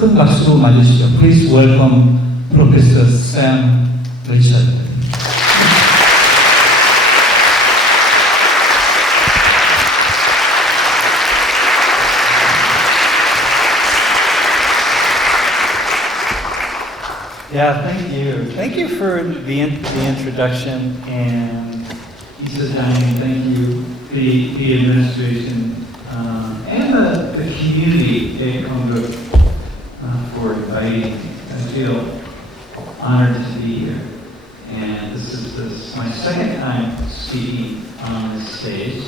큰 박수로 맞으시죠. Please welcome Professor Sam Richard. Yeah, thank you. Thank you for the introduction, and Lisa Diane, thank you, the administration, and the community at Congress for inviting me. I feel honored to be here, and this is my second time speaking on this stage,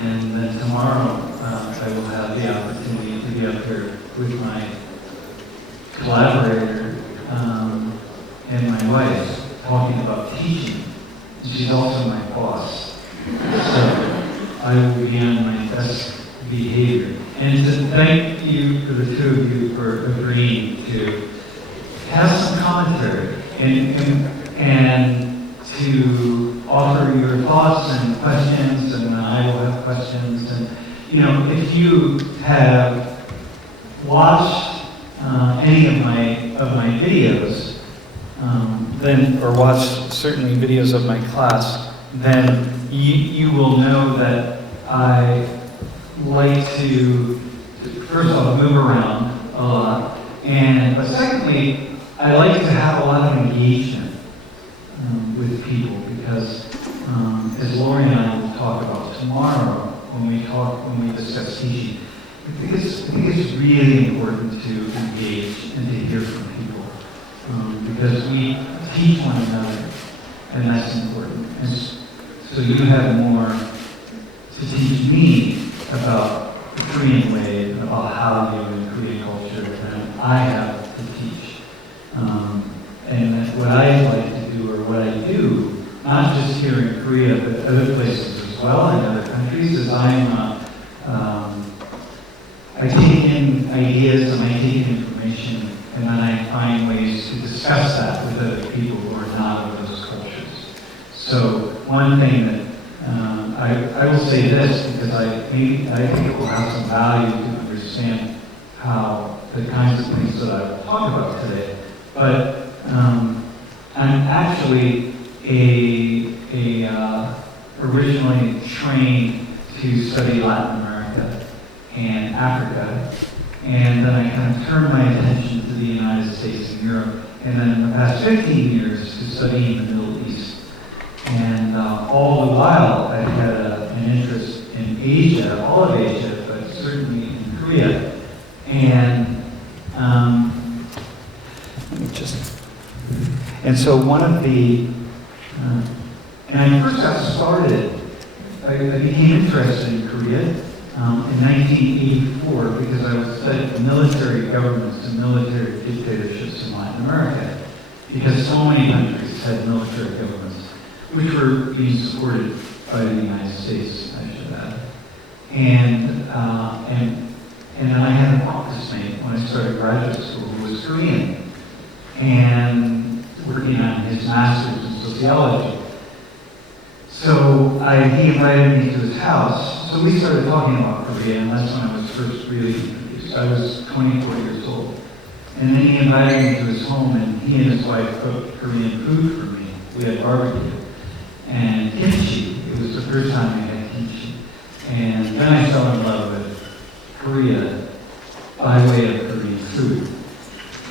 and then tomorrow I will have the opportunity to be up here with my collaborator and my wife talking about teaching. She's also my boss. So I will be on my best behavior. And to thank you, for the two of you, for agreeing to have some commentary and to offer your thoughts and questions, and I will have questions. And you know, if you have watched any of my videos, then, or watch certainly videos of my class, then you will know that I like to first of all move around a lot, but secondly, I like to have a lot of engagement with people, because as Lori and I will talk about tomorrow when we discuss teaching, I think it's really important to engage and to hear from people, because we teach one another, and that's important. And so you have more to teach me about the Korean way, and about how you in Korean culture, than I have to teach. And what I like to do, or what I do, not just here in Korea, but other places as well, in other countries, is I take in ideas and I take in information, and then I find ways to discuss that with other people who are not of those cultures. So one thing that I will say this, because I think it will have some value to understand how the kinds of things that I will talk about today. But I'm actually originally trained to study Latin America and Africa, and then I kind of turned my attention to the United States and Europe, and then in the past 15 years to studying the Middle East. And all the while I had an interest in Asia, all of Asia, but certainly in Korea. And so one of the, and I first got started, I became interested in Korea in 1984, because I was studying military governments and military dictatorships in Latin America, because so many countries had military governments, which were being supported by the United States, I should add. And then I had an office mate when I started graduate school who was Korean, and working on his master's in sociology. So he invited me to his house. So we started talking about Korea, and that's when I was first really introduced. I was 24 years old. And then he invited me to his home, and he and his wife cooked Korean food for me. We had barbecue and kimchi. It was the first time we had kimchi. And then I fell in love with Korea by way of Korean food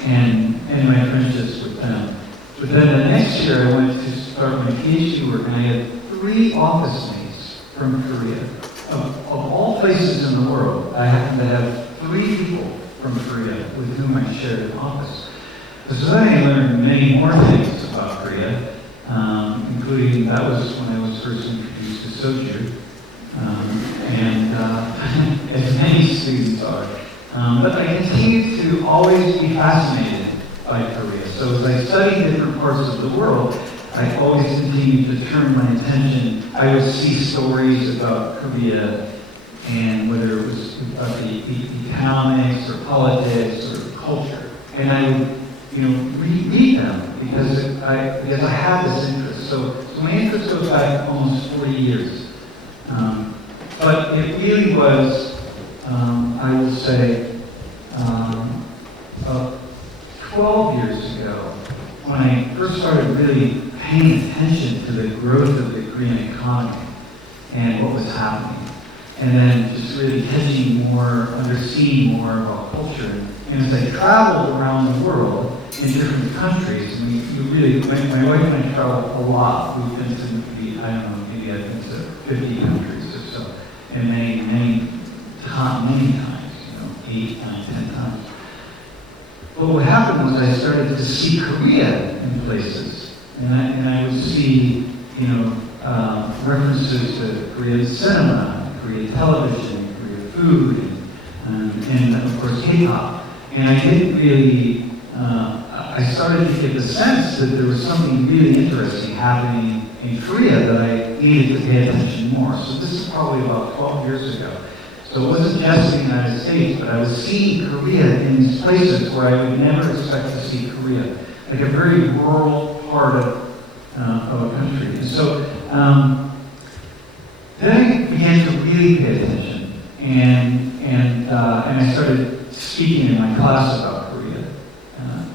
and my friendships with them. But then the next year I went to start my PhD work, and I had 3 office mates from Korea. Of all places in the world, I happened to have 3 people from Korea with whom I shared an office. So then I learned many more things about Korea, including that was when I was first introduced to soju, as many students are. But I continue to always be fascinated by Korea. So as I study different parts of the world, I always continue to turn my attention. I would see stories about Korea, and whether it was about the economics or politics or culture, and I would, reread them because I have this interest. So my interest goes back almost 40 years. But it really was, I will say, 12 years ago, when I first started really paying attention to the growth of the Korean economy and what was happening. And then just really seeing more about culture. And as I traveled around the world in different countries, I mean, my wife and I travel a lot. We've been to, I don't know, maybe I've been to 50 countries or so. And many times, 8, 9, 10 times. But what happened was I started to see Korea in places. And I would see, references to Korean cinema, Korean television, Korean food, and of course K-pop. And I didn't really, I started to get the sense that there was something really interesting happening in Korea that I needed to pay attention more. So this is probably about 12 years ago. So it wasn't just the United States, but I was seeing Korea in these places where I would never expect to see Korea, like a very rural part of a country. And so then I began to really pay attention, and I started speaking in my class about Korea,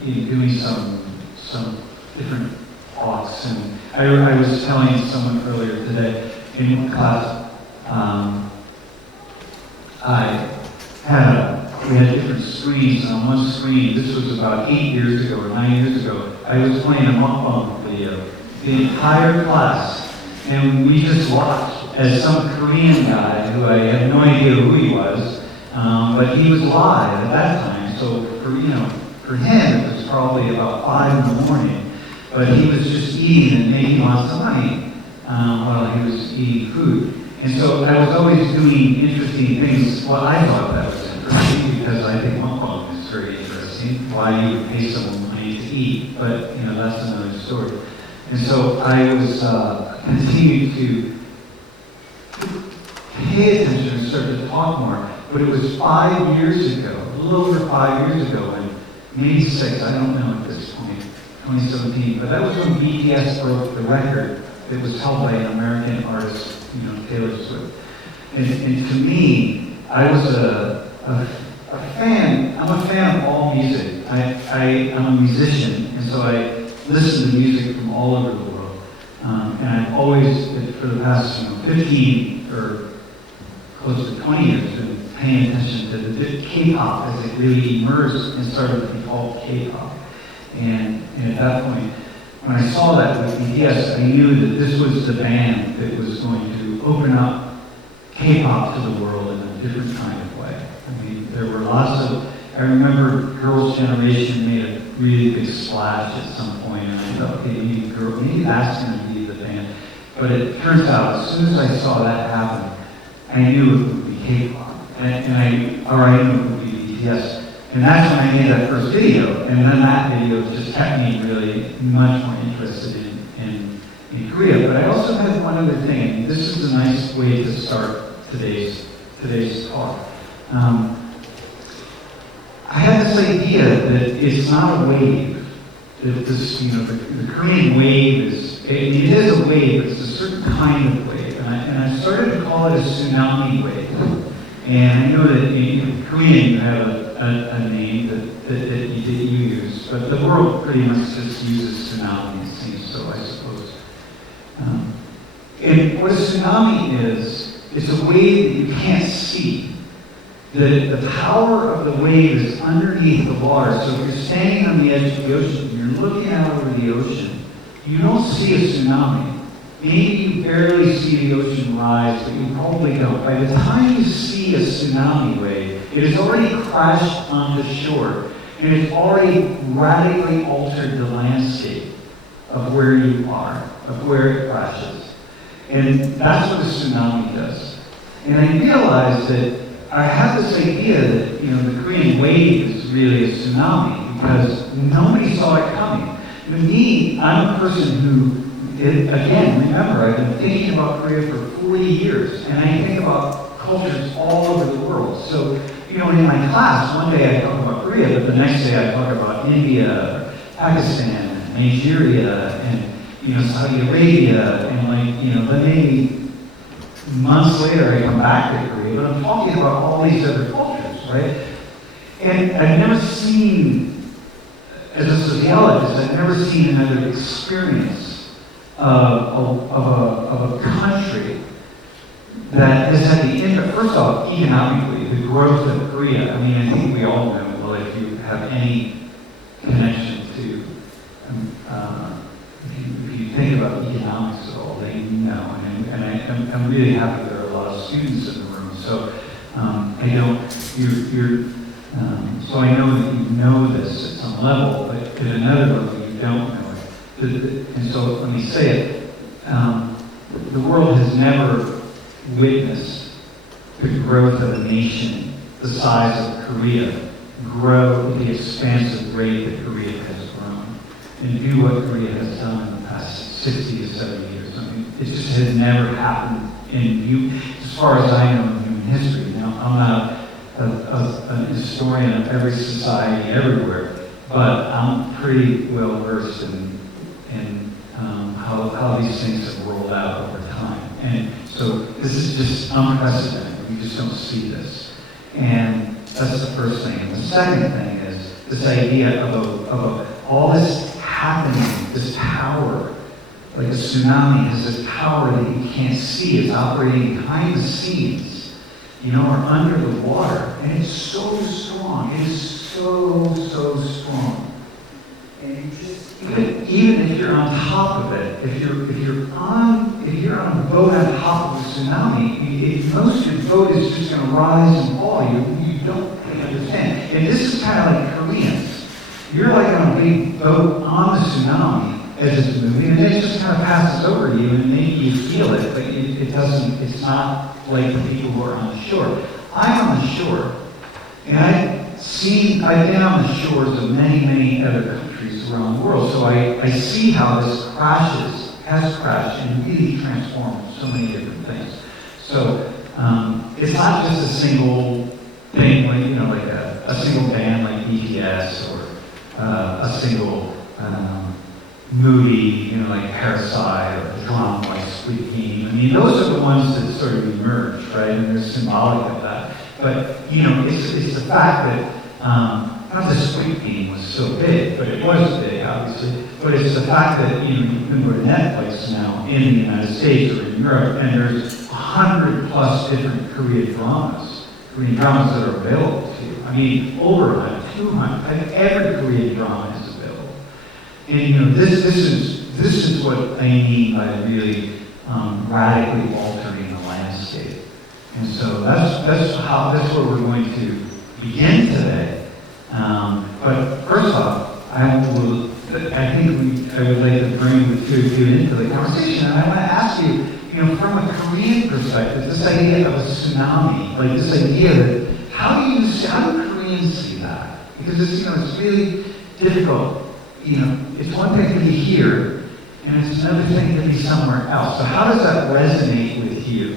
doing some different talks. And I was telling someone earlier today in class, we had different screens. And on one screen, this was about 8 years ago or 9 years ago, I was playing a mukbang video. The entire class, and we just watched as some Korean guy who I have no idea who he was, but he was live at that time. So for him, it was probably about 5 in the morning, but he was just eating and making lots of money while he was eating food. And so I was always doing interesting things. Well, I thought that was interesting because I think mukbang is very interesting. Why you would pay someone money to eat, but that's another story. And so I was continuing to pay attention and start to talk more. But it was 5 years ago, a little over 5 years ago, and maybe 6, I don't know at this point, 2017. But that was when BTS broke the record that was held by an American artist, Taylor Swift. And to me, I was a fan. I'm a fan of all music. I'm a musician, and so I listen to music from all over the world. And I've always, for the past 15 or close to 20 years, been paying attention to the K-pop as it really emerged and started to be called K-pop. And at that point, when I saw that with BTS, I knew that this was the band that was going to open up K-pop to the world in a different kind of way. I mean, there were lots of, I remember Girls' Generation made a really big splash at some point, and I thought, okay, maybe that's going to be the band. But it turns out, as soon as I saw that happen, I knew it would be K-pop, and I knew it would be BTS. And that's when I made that first video, and then that video just kept me really much more interested in Korea. But I also had one other thing, and this is a nice way to start today's talk. I had this idea that it's not a wave. That this, the Korean wave it is a wave, but it's a certain kind of wave. And I started to call it a tsunami wave. And I know that in Korean you have a name that you use, but the world pretty much just uses tsunami, it seems so, I suppose. And what a tsunami is, it's a wave that you can't see. The power of the wave is underneath the water. So if you're standing on the edge of the ocean, you're looking out over the ocean, you don't see a tsunami. Maybe you barely see the ocean rise, but you probably don't. By the time you see a tsunami wave, it has already crashed on the shore, and it's already radically altered the landscape of where you are, of where it crashes. And that's what a tsunami does. And I realized that I had this idea that, the Korean wave is really a tsunami because nobody saw it coming. Me, I'm a person who, again, remember, I've been thinking about Korea for 40 years, and I think about cultures all over the world. So, in my class, one day I talk about Korea, but the next day I talk about India, Pakistan, and Nigeria, and, Saudi Arabia, and then maybe months later I come back to Korea, but I'm talking about all these other cultures, right? And I've never seen as a sociologist, I've never seen another experience of a country that has had the impact. First off, economically, the growth of Korea. I mean, I think we all know. Well, if you have any connection to, if you think about economics at all, then you know. And I'm really happy there are a lot of students in the room. So I don't. So I know that you know this at some level, but at another level you don't know it. And so let me say it. The world has never witnessed the growth of a nation the size of Korea grow at the expansive rate that Korea has grown and do what Korea has done in the past 60 to 70 years. I mean, it just has never happened as far as I know in human history. Now, I'm not a historian of every society everywhere, but I'm pretty well versed in how these things have rolled out over time. And so this is just unprecedented. We just don't see this. And that's the first thing. And the second thing is this idea of all this happening, this power, like a tsunami has this power that you can't see. It's operating behind the scenes, or under the water. And it's so strong. It is so strong. And you just, even if you're on top of it, if you're on a boat on top of a tsunami, most of your boat is just going to rise and fall. You don't really understand. And this is kind of like Koreans. You're like on a big boat on the tsunami as it's moving, and it just kind of passes over you, and maybe you feel it, but it doesn't. It's not like the people who are on the shore. I'm on the shore, and I've been on the shores of many other countries around the world, so I see how this has crashed, and really transformed so many different things. So it's not just a single thing, like a single band like BTS, or a single movie, like Parasite, or a drama like Squid Game. I mean, those are the ones that sort of emerge, right? And they're symbolic of that. But it's the fact that not that Squid Game was so big, but it was big, obviously. But it's the fact that you can go to Netflix now in the United States or in Europe, and there's 100+ different Korean dramas that are available to you. I mean, over 200. Every Korean drama is available. And this is what I mean by really radically altering the landscape. And so that's where we're going to begin today. But first off, I would like to bring the two of you into the conversation, and I want to ask you, from a Korean perspective, this idea of a tsunami, like this idea that how do Koreans see that? Because it's really difficult. It's one thing to be here, and it's another thing to be somewhere else. So how does that resonate with you?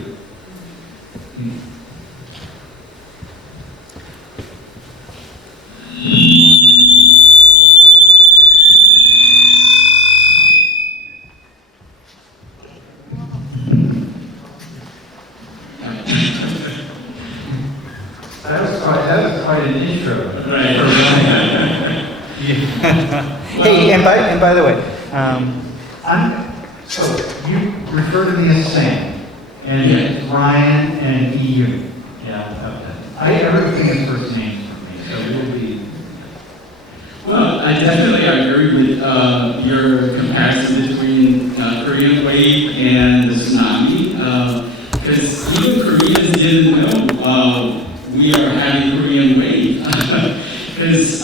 That was quite an intro. Right. Hey, and by the way, so you refer to me as Sam, and Ryan and EU. Yeah, okay. Everything is first names for me, so it will be. Well, I definitely agree with your comparison between Korean wave and the tsunami, because even Koreans didn't know we are having Korean wave, because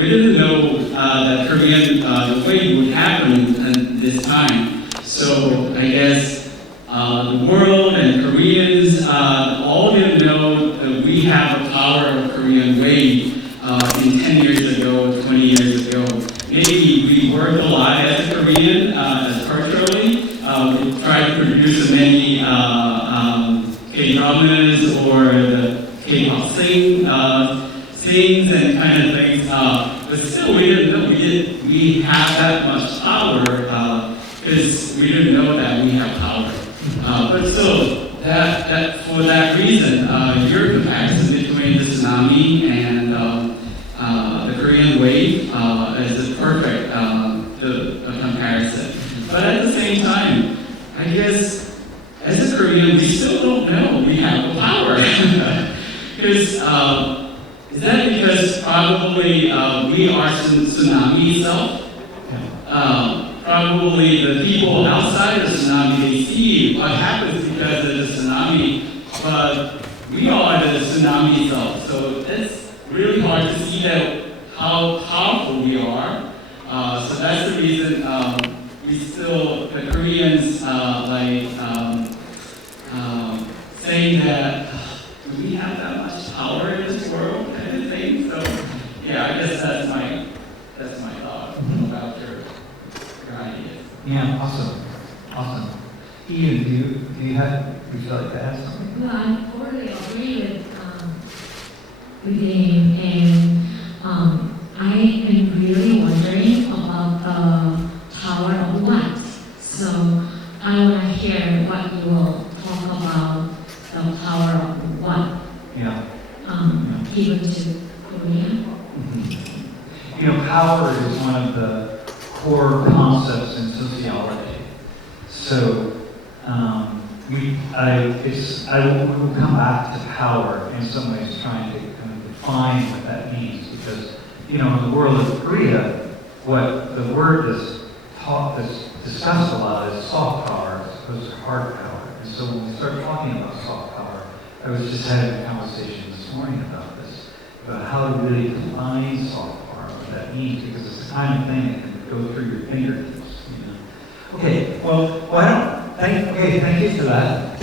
we didn't know that Korean wave would happen at this time. So I guess the world and Koreans all didn't know that we have the power of Korean wave in 10 years ago, 20 years ago. Maybe we worked a lot as a Korean, culturally. We tried to produce many K-dramas or the K-pop sings and kind of things. But still, we didn't know we have that much power because we didn't know that we have power. But still, that for that reason, your comparison between the tsunami and the Korean wave as a perfect the comparison. But at the same time, I guess as a Korean, we still don't know we have the power. Because is that because probably we are tsunami itself? Probably the people outside the tsunami, they see what happens because of the tsunami, but we are the tsunami itself. So it's really hard to see that how powerful we are. So that's the reason we still, the Koreans, saying that, do we have that much power in this world kind of thing? So yeah, I guess that's my thought about your ideas. Yeah, awesome. Ian, would you like to add something? No, I totally agree with him, and I am really wondering about the power of what. So I want to hear what you will talk about the power of what. Yeah. Given to Korea. You know, power is one of the core concepts in sociology. So I will come back to power in some ways, trying to kind of define what that means, because in the world of Korea, what the word that's discussed a lot is soft power as opposed to hard power. And so when we start talking about soft power, I was just having a conversation this morning about this, about how to really define soft power, what that means, because it's the kind of thing that can go through your fingertips. Okay, thank you for that.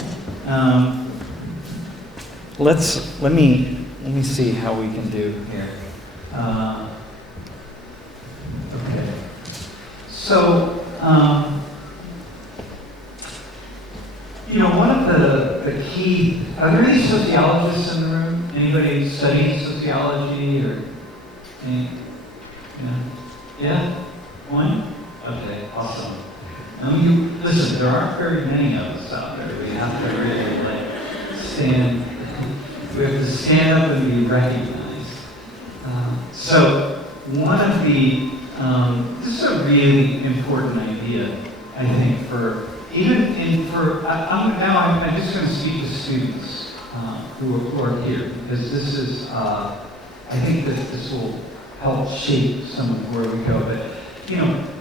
Let me see how we can do here. Okay. So, one of the key, are there any sociologists in the room? Anybody studying sociology or any? Yeah? One? Okay, awesome. Listen, there aren't very many of us out there. We have to really stand. We have to stand up and be recognized. So one of the this is a really important idea, I think, I'm just going to speak to students who are here, because this is I think that this will help shape some of where we go. But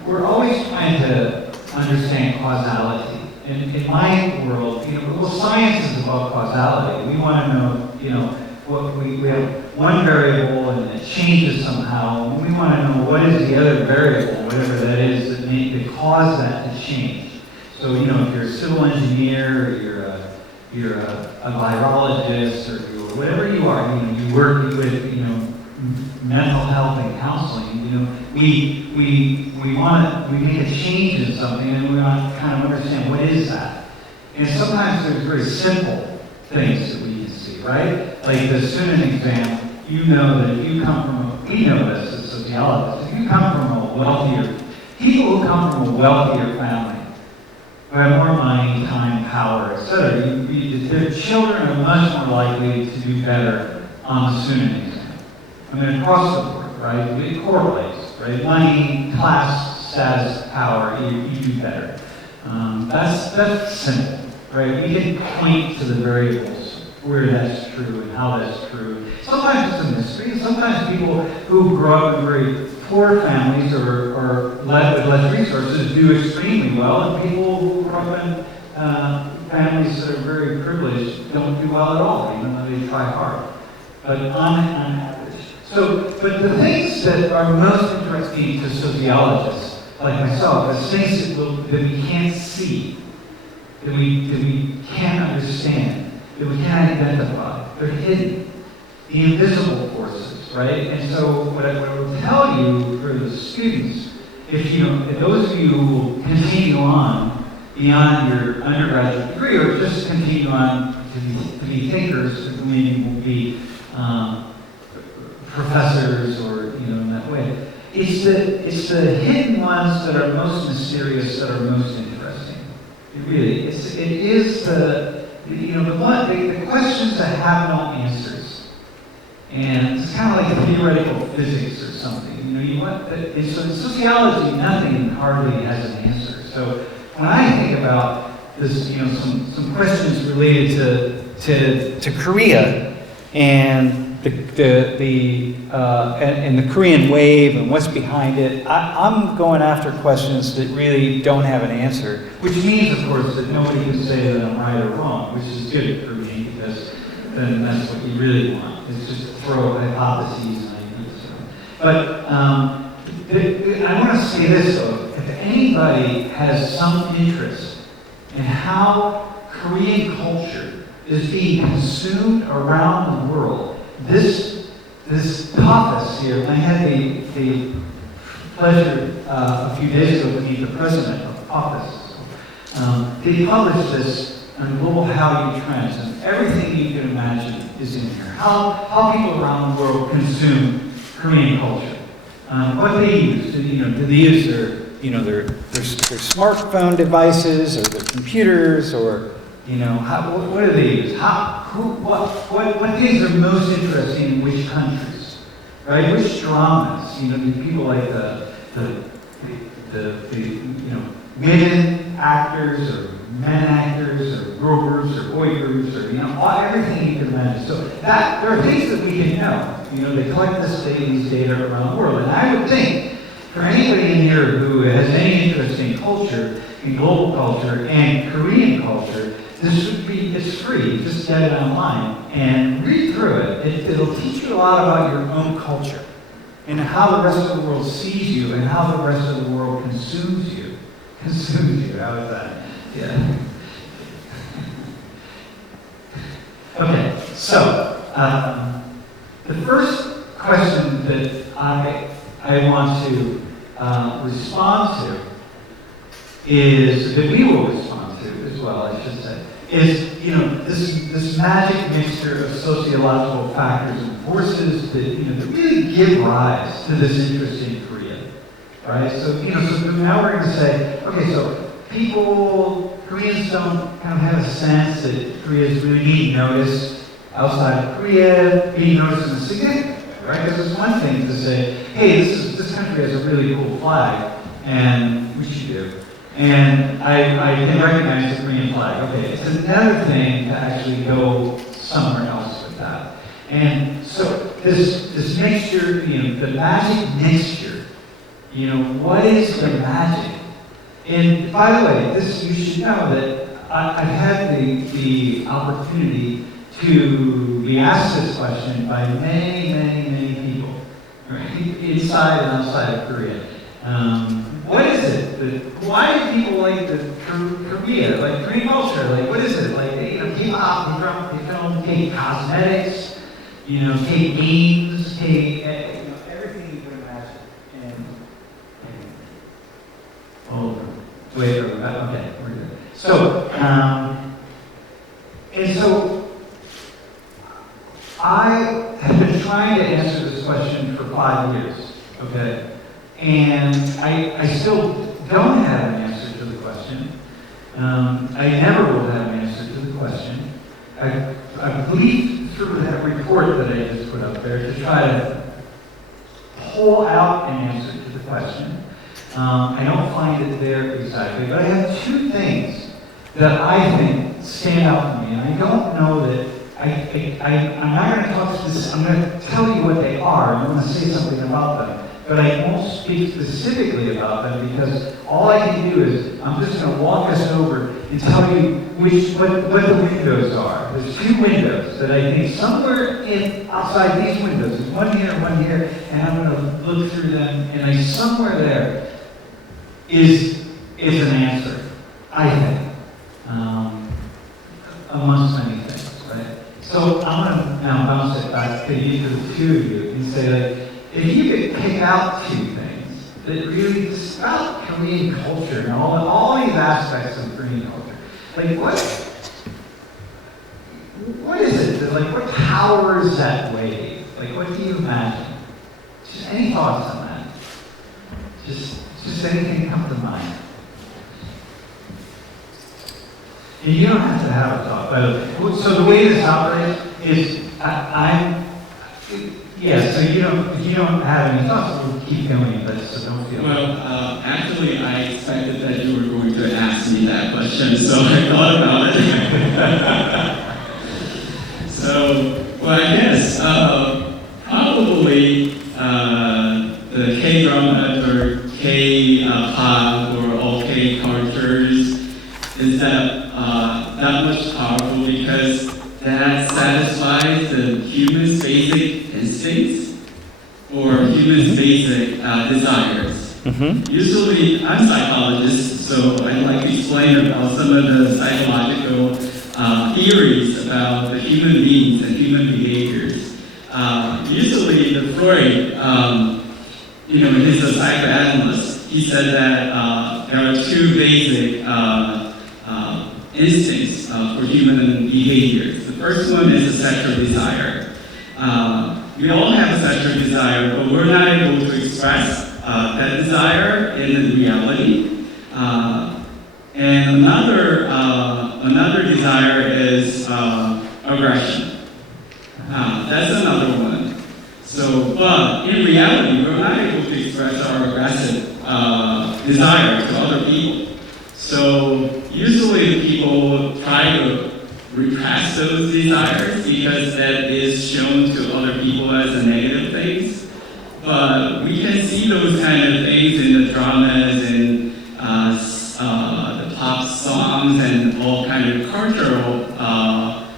we're always trying to understand causality. In my world, science is about causality. We want to know, what we have one variable and it changes somehow, and we want to know what is the other variable, whatever that is, that cause that to change. So, if you're a civil engineer, or you're a virologist, or whatever you are, you work with, mental health and counseling, we make a change in something, and we want to kind of understand what is that. And sometimes there's very simple things that we can see, right? Like the student exam, that if you come from we know this as sociologists, if you come from people who come from a wealthier family, who have more money, time, power, etc., their children are much more likely to do better on the student exam. Across the board, right? It correlates, right? Money, class, status, power, you do better. That's simple, right? We can point to the variables where that's true and how that's true. Sometimes it's a mystery. Sometimes people who grow up in very poor families or with less resources do extremely well, and people who grow up in families that are very privileged don't do well at all, even though they try hard. But on average. But the things that are most interesting to sociologists, like myself, is things that we can't see, that we can't understand, that we can't identify. They're hidden. The invisible forces, right? And so what I will tell you for the students, if those of you who will continue on beyond your undergraduate degree, or just continue on to be thinkers, who maybe will be professors, or in that way, it's the hidden ones that are most mysterious, that are most interesting. It is the questions that have no answers. And it's kind of like theoretical physics or something. so in sociology, nothing hardly has an answer. So when I think about this, some questions related to Korea and the Korean wave and what's behind it, I'm going after questions that really don't have an answer, which means, of course, that nobody can say that I'm right or wrong, which is good for me, because then that's what you really want, is just throw hypotheses and ideas. But I want to say this, though. If anybody has some interest in how Korean culture is being consumed around the world, this office here, I had the pleasure a few days ago to meet the president of the office. They published this on global Hallyu trends, and everything you can imagine is in here. How people around the world consume Korean culture. What they use, do they use their smartphone devices or their computers, or what do they use? What things are most interesting in which countries, right? Which dramas? Do people like the women actors or men actors or girl groups or boy groups or everything you can imagine. So there are things that we can know. They collect these data around the world, and I would think for anybody in here who has any interest in culture, in global culture and Korean culture, it's free. Just get it online and read through it. It'll teach you a lot about your own culture and how the rest of the world sees you and how the rest of the world consumes you. Consumes you. How is that? Yeah. Okay. So the first question that I want to respond to is that we will respond to as well, I should say, is this magic mixture of sociological factors and forces that really give rise to this interest in Korea, right? So so now we're going to say, okay, so Koreans don't kind of have a sense that Korea is really being noticed outside of Korea, being noticed in a significant way, right? Because it's one thing to say, hey, this country has a really cool flag, and we should do. And I can recognize the Korean flag. Okay, it's another thing to actually go somewhere else with that. And so this mixture, the magic mixture, what is the magic? And by the way, you should know that I've had the opportunity to be asked this question by many, many, many people, right? Inside and outside of Korea. What is it? Why do people like Korea, like Korean culture? Like, what is it? Like, K-pop, film, K-cosmetics, K-games, everything you can imagine. Wait, okay, we're good. So, I have been trying to answer this question for 5 years, okay? And I still don't have an answer to the question. I never will have an answer to the question. I've leafed through that report that I just put up there to try to pull out an answer to the question. I don't find it there exactly, but I have two things that I think stand out to me, and I don't know that I'm not going to talk to this. I'm going to tell you what they are. I'm going to say something about them. But I won't speak specifically about them because all I can do is I'm just going to walk us over and tell you what the windows are. There's two windows that I think somewhere outside these windows, there's one here, and I'm going to look through them, and somewhere there is an answer, I think, amongst many things, right? So I'm going to now bounce it back to you, to the two of you, and say, like, if you could pick out two things that really about Korean culture and all these aspects of Korean culture, like what is it that, like, what powers that wave? Like, what do you imagine? Just any thoughts on that? Just anything come to mind. And you don't have to have a thought, by the way. So the way this operates is Yeah, so if you don't have any thoughts, we'll keep going, but so don't feel. Well, actually, I expected that you were going to ask me that question, so I thought about it. So, well, I guess probably the K-drama or K-pop or all K-cultures is that much powerful because that satisfies the human's basic instincts or human's basic desires. Usually, I'm a psychologist, so I'd like to explain about some of the psychological theories about the human beings and human behaviors. Usually, the Freud, he's a psychoanalyst. He said that there are two basic instincts for human behaviors. The first one is the sexual desire. We all have a sexual desire, but we're not able to express that desire in reality. And another desire is aggression. That's another one. So, but in reality, we're not able to express our aggressive desire to other people. So usually people try to repress those desires because that is shown to other people as a negative things. But we can see those kind of things in the dramas and the pop songs and all kind of cultural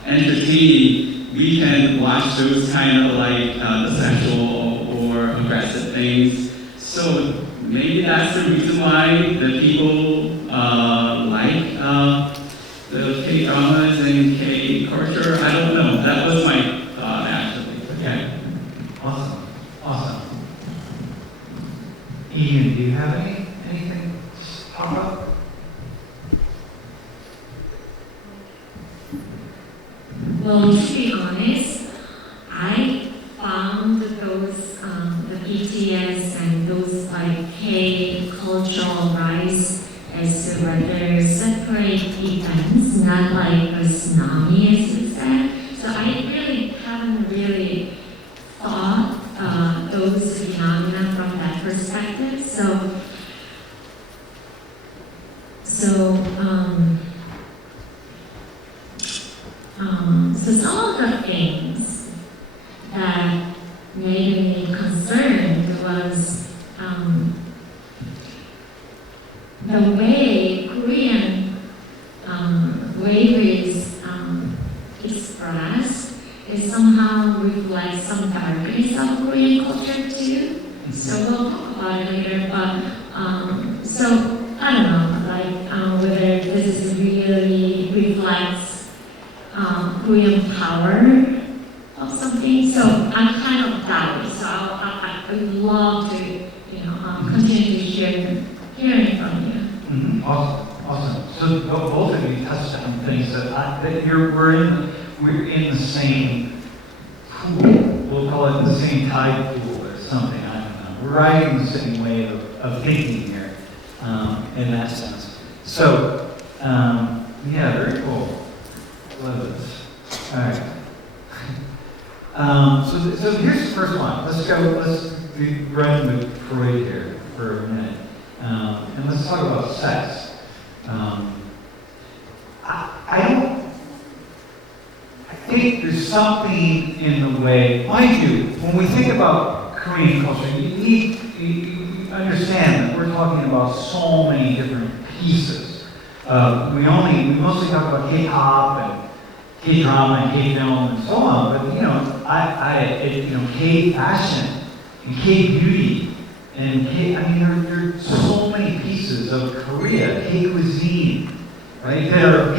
entertaining. We can watch those kind of like the sexual or aggressive things. So maybe that's the reason why the people like the K-dramas and K-culture. I don't know. That was my thought, actually. Okay. Awesome. Ian, do you have anything to talk about? Well, to be honest, I found those the BTS and those like K-cultural rise as rather separate events, not like a tsunami, as you said. So I really haven't really thought those phenomena from that perspective. So some of the things that made me concerned was the way Korean wave is expressed is somehow reflects some darkness of Korean culture too. So we'll talk about it later, but so I don't know, like whether this really reflects Korean power of something. So I'm kind of doubt. So I would love to, continue to hearing from you. Awesome. So both of you touched on things that we're in the same pool. We'll call it the same tide pool or something. I don't know. We're riding the same wave of thinking here, in that sense. So yeah, very cool. Love this. All right. So here's the first one. Let's be running with Freud here for a minute. And let's talk about sex. I think there's something in the way, mind you, when we think about Korean culture, you understand that we're talking about so many different pieces. We mostly talk about K-pop and K-drama and K-film and so on, but K-fashion and K-beauty and there are so many pieces of Korea, K-cuisine, right, that are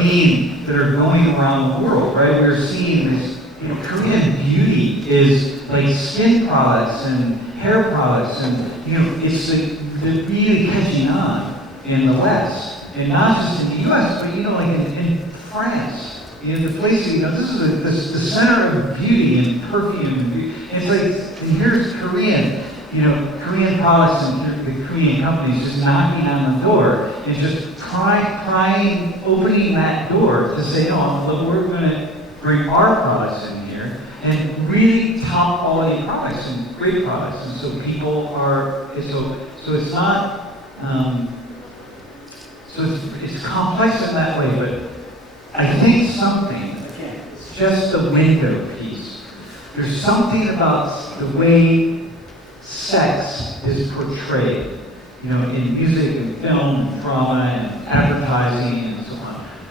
going around the world, right? We're seeing this, Korean beauty is like skin products and hair products, and it's like really catching on in the West, and not just in the U.S., but like in France. The places, this is the center of beauty and perfume. And it's like, and here's Korean products and the Korean companies just knocking on the door and just opening that door to say, look, we're going to bring our products in here. and really top quality products and great products. And so people are, so it's not, it's complex in that way, but I think something, again, it's just the window piece. There's something about the way sex is portrayed, you know, in music and film and drama and advertising and so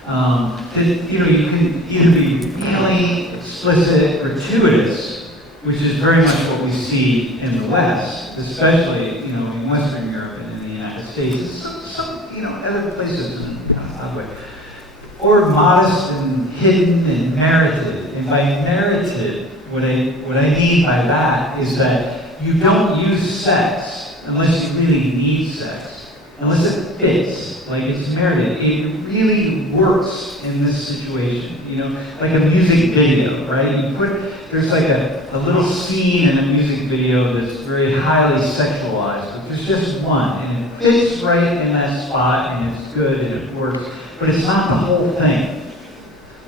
on. That, you know, you can either be really explicit, gratuitous, which is very much what we see in the West, especially, you know, in Western Europe and in the United States, some you know, other places in kind of odd way, or modest and hidden and merited. And by merited, what I mean by that is that you don't use sex unless you really need sex, unless it fits, like it's merited. It really works in this situation, you know, like a music video, right? There's like a little scene in a music video that's very highly sexualized, but there's just one, and it fits right in that spot, and it's good, and it works, but it's not the whole thing.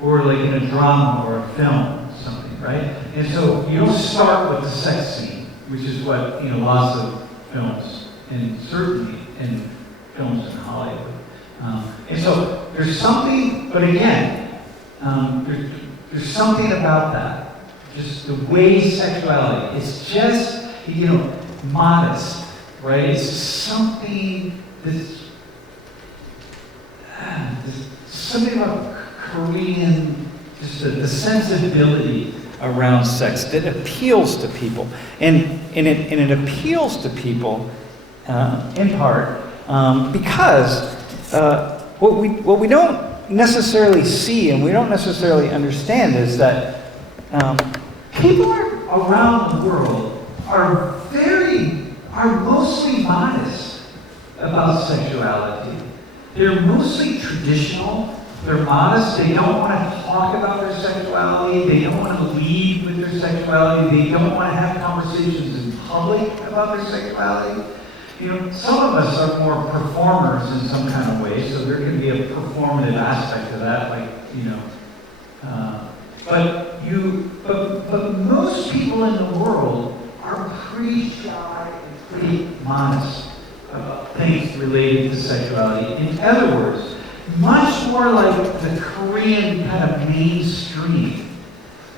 Or like in a drama or a film or something, right? And so you don't start with the sex scene, which is what, you know, lots of films, and certainly in films in Hollywood. And so there's something, but again, there's something about that. Just the way sexuality, it's just, you know, modest, right? It's something that's, there's something about Korean, just the sensibility around sex that appeals to people. And it appeals to people in part because what we don't necessarily see and we don't necessarily understand is that people around the world are mostly modest about sexuality. They're mostly traditional. They're modest. They don't want to talk about their sexuality. They don't want to lead with their sexuality. They don't want to have conversations in public about their sexuality. You know, some of us are more performers in some kind of way, so there can be a performative aspect to that, like, you know. But most people in the world are pretty shy and pretty modest about things related to sexuality. In other words, much more like the Korean kind of mainstream,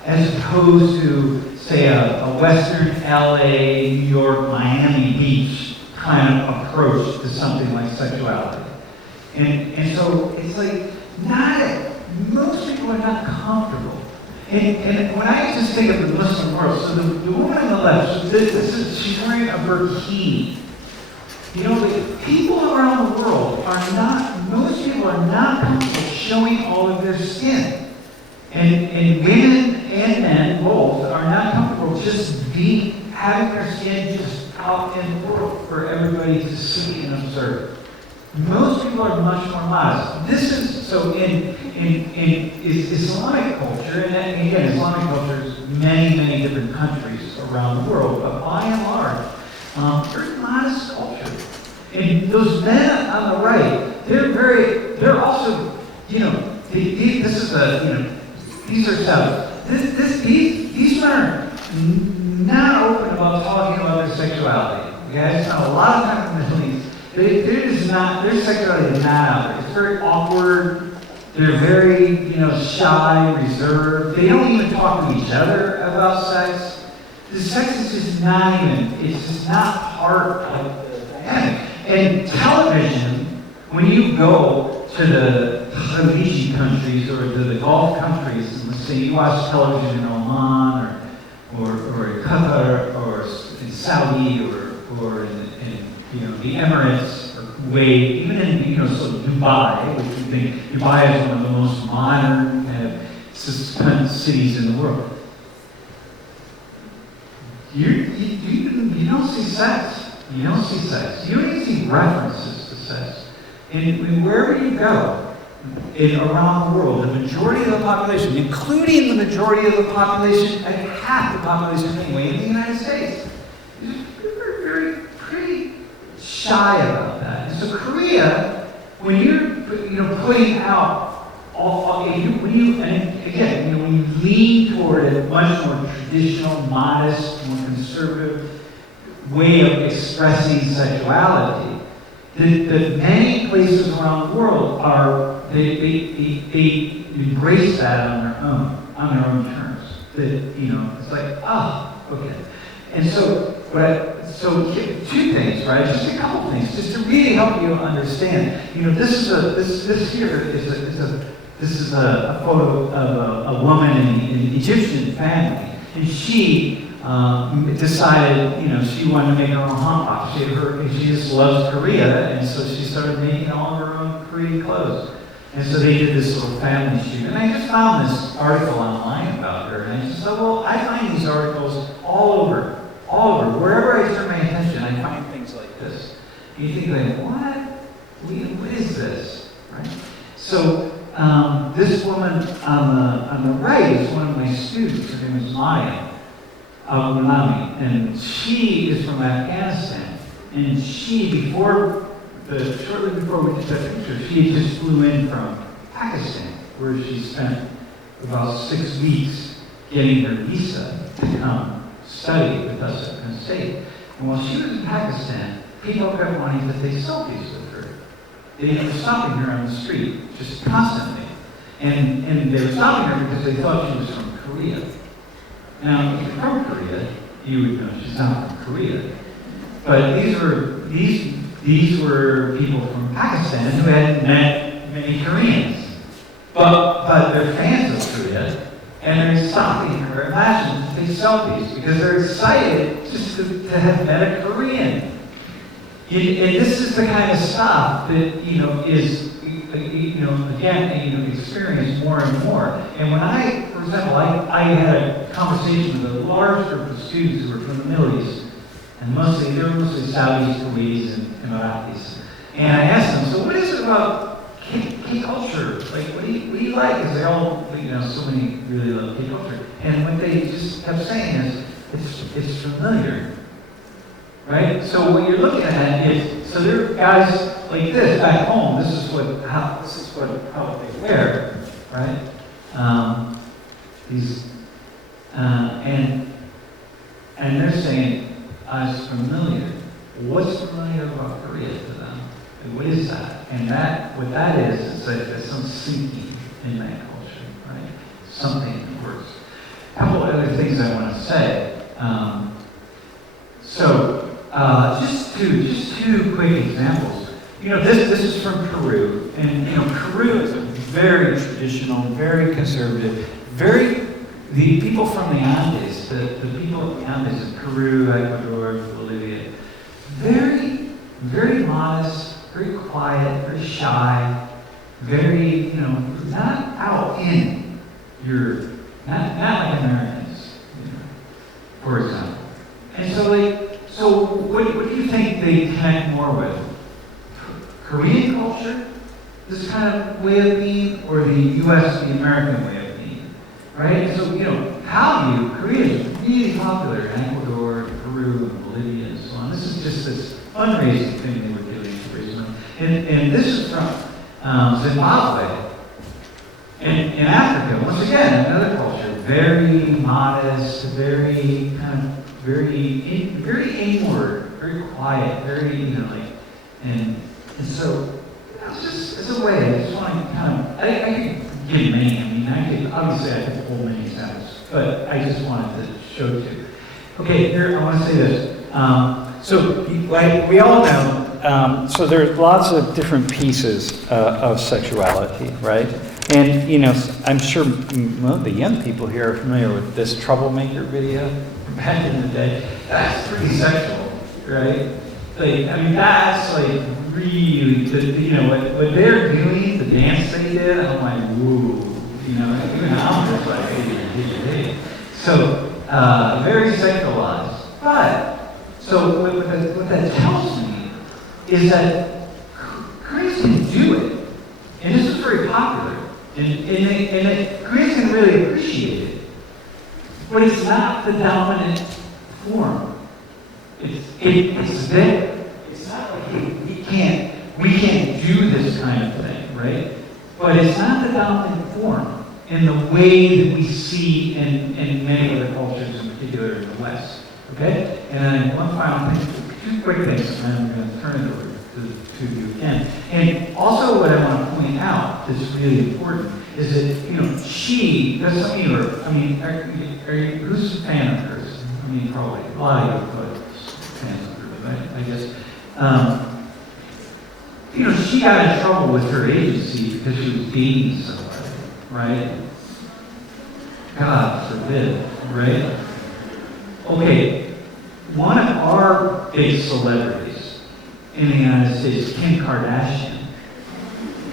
as opposed to, say, a Western LA, New York, Miami Beach kind of approach to something like sexuality. And so it's like, most people are not comfortable. And when I just think of the Muslim world, so the woman on the left, she's wearing a burkini. You know, the people around the world most people are not comfortable showing all of their skin. And women and men both are not comfortable just having their skin just out in the world for everybody to see and observe. Most people are much more modest. This is, so in Islamic culture, and again, Islamic culture is many, many different countries around the world, but by and large, very modest culture. And those men on the right, they're also, you know, this is a, you know, these are tough. These men are not open about talking about their sexuality. Okay, I spent a lot of time in the Middle East. Their sexuality is not out there. It's very awkward. They're very, you know, shy, reserved. They don't even talk to each other about sex. The sex is just not even, it's just not part of the dynamic. And television, when you go to the Khaliji countries or to the Gulf countries, and let's say you watch television in Oman or in Qatar or in Saudi or in you know, the Emirates or Kuwait, even in, you know, so Dubai, which we think Dubai is one of the most modern cities in the world. You don't see sex. You don't see sex. You don't even see references to sex. And wherever you go around the world, the majority of the population, including the majority of the population, like half the population anyway, in the United States, is pretty shy about that. And so Korea, when you're putting out and again, when you lean toward a much more traditional, modest, more conservative way of expressing sexuality, that many places around the world they embrace that on their own terms. That, it's like, okay. And so, two things, right? Just a couple things, just to really help you understand. This here is a photo of a woman in an Egyptian family, and she decided, she wanted to make her own hanbok. She just loves Korea, and so she started making all of her own Korean clothes. And so they did this little family shoot. And I just found this article online about her, and I just thought, well, I find these articles all over. Wherever I turn my attention, I find things like this. And you think, like, what is this, right? So this woman on the right is one of my students. Her name is Maya Al-Gulami, and she is from Afghanistan. And she, shortly before we took that picture, she just flew in from Pakistan, where she spent about 6 weeks getting her visa to come study with us at Penn State. And while she was in Pakistan, people kept wanting to take selfies with her. They were stopping her on the street, just constantly. And they were stopping her because they thought she was from Korea. Now, if you're from Korea, you would know she's not from Korea. But these were people from Pakistan who hadn't met many Koreans. But they're fans of Korea, and they're stopping her at Fashion to take selfies because they're excited just to have met a Korean. And this is the kind of stuff that, is, again, experienced more and more. And when for example, I had a conversation with a large group of students who were from the Middle East, and they were mostly Saudis, Kuwaitis, and Emiratis. And I asked them, so what is it about K culture? Like, what do you like? Because they all, so many really love K culture. And what they just kept saying is, it's familiar, right? So what you're looking at is, so there are guys like this back home. This is how they wear, right? And they're saying, it's familiar. What's familiar about Korea to them? And what is that? And what that is like there's some sinking in that culture, right? Something that works. A couple of other things I want to say. Just two quick examples. This is from Peru, and Peru is a very traditional, very conservative, the people from the Andes, the people of the Andes in Peru, Ecuador, Bolivia, very, very modest, very quiet, very shy, very, not out in not like Americans, for example. And so what do you think they connect more with? Korean culture, this kind of way of being, or the U.S., the American way of being, right? So, Korea is really popular in Ecuador, Peru, and Bolivia, and so on. This is just this fundraising thing they were doing recently. And this is from Zimbabwe. And in Africa, once again, another culture, very modest, very inward, very quiet, very, and so it's a way. I just want to I could give many. Obviously I could pull many examples, but I just wanted to show you. Okay, here I want to say this. So we all know. So there's lots of different pieces of sexuality, right? And I'm sure the young people here are familiar with this Troublemaker video back in the day. That's pretty sexual, right? That's really, what they're doing, the dance they did, I'm like, whoa, even I'm just like, hey. So, very sexualized. But, so what that tells me is that Koreans can do it, and this is very popular, and Koreans can really appreciate it, but it's not the dominant form. It's there. It's not like we can't do this kind of thing, right? but it's not the dominant form in the way that we see in many other cultures, in particular in the West. Okay? And then one final thing, two quick things, and then I'm going to turn it over to you again. And also what I want to point out that's really important is that, you know, she, that's some of you are, I mean, who's a fan of hers? I mean, probably a lot of you are fans of hers, right? I guess. You know, she got in trouble with her agency because she was dating somebody, right? God forbid, right? Okay, one of our big celebrities in the United States, Kim Kardashian,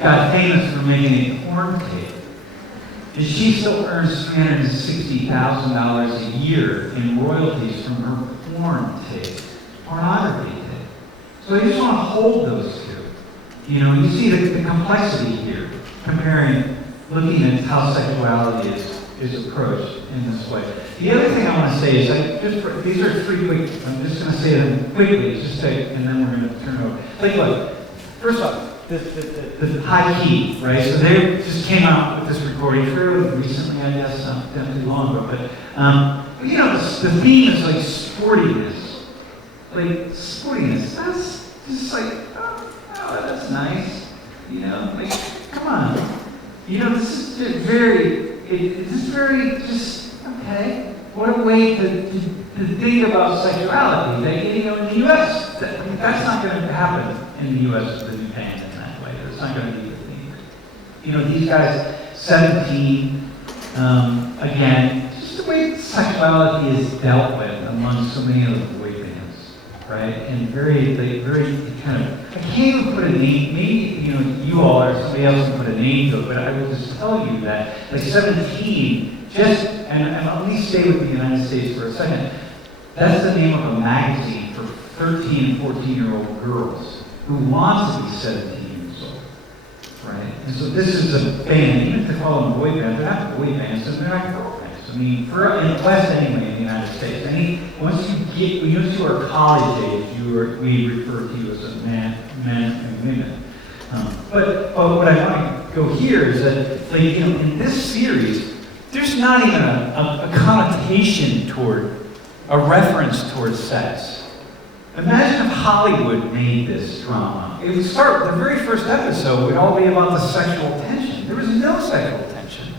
got famous for making a porn tape. And she still earns $360,000 a year in royalties from her porn tape, pornography tape. So I just want to hold those two. You know, you see the complexity here, looking at how sexuality is approached in this way. The other thing I want to say is, these are three quick, I'm just going to say them quickly, and then we're going to turn it over. Like, look, first off, the high key, right? So they just came out with this recording fairly recently, I guess, not too long ago, but, you know, the theme is like sportiness. Like, sportiness, that's just like, oh, that's nice. You know, like, come on. You know, this is just very, okay. What a way to think about sexuality. That, you know, in the U.S., that's not going to happen in the U.S. with the new band in that way. That's not going to be the thing. You know, these guys, 17, again, just the way sexuality is dealt with among so many of the boy bands, right? And very kind of, I can't even put a name, maybe, you know, you all or somebody else can put a name to it, but I will just tell you that, like 17, and I'll at least stay with the United States for a second, that's the name of a magazine for 13 and 14-year-old girls who want to be 17 years old, right? And so this is a band, even if they call them boy bands, they're not boy bands, they're not girl bands. I mean, in the West anyway, in the United States, when you are college age, we refer to you as a men and women. But what I want to go here is that, like, you know, in this series, there's not even a connotation toward, a reference towards sex. Imagine if Hollywood made this drama. It would start, the very first episode would all be about the sexual tension. There was no sexual tension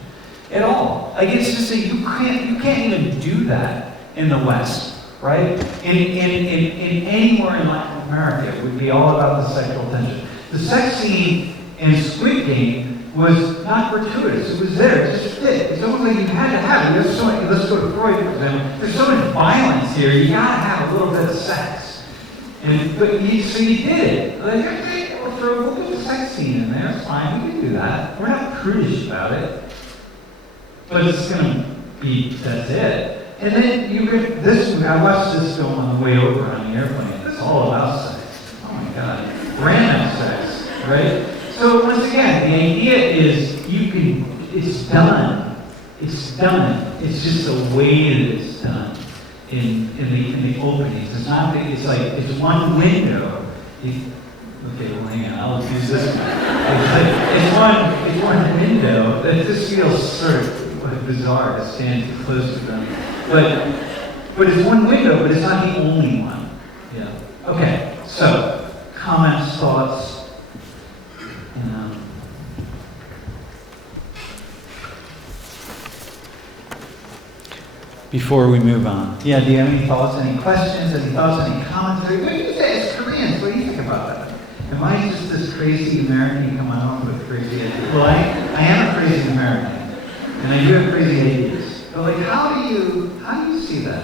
at all. Like, it's just that you can't even do that in the West, right? In anywhere in Latin America, it would be all about the sexual tension. The sex scene in Squid Game was not gratuitous. It was there. It just fit. It's almost like you had to have it. Let's go to Freud, for example. There's so much violence here. You got to have a little bit of sex. So you did it. Like, okay, we'll put the sex scene in there. It's fine. We can do that. We're not prudish about it. But it's going to be, that's it. And then I watched this film on the way over on the airplane. It's all about sex. Oh my God. Random sex, right? So once again, the idea is it's done. It's done. It's just the way that it's done in the openings. It's not that it's one window. Okay, well hang on, I'll use this one. It's one window. That just feels sort of bizarre to stand too close to them. But it's one window, but it's not the only one. Yeah. Okay, so comments, thoughts. Before we move on. Yeah, do you have any thoughts, any questions, any commentary? What do you say? It's Koreans. What do you think about that? Am I just this crazy American coming home with crazy ideas? Well, I am a crazy American, and I do have crazy ideas. But like, how do you see that?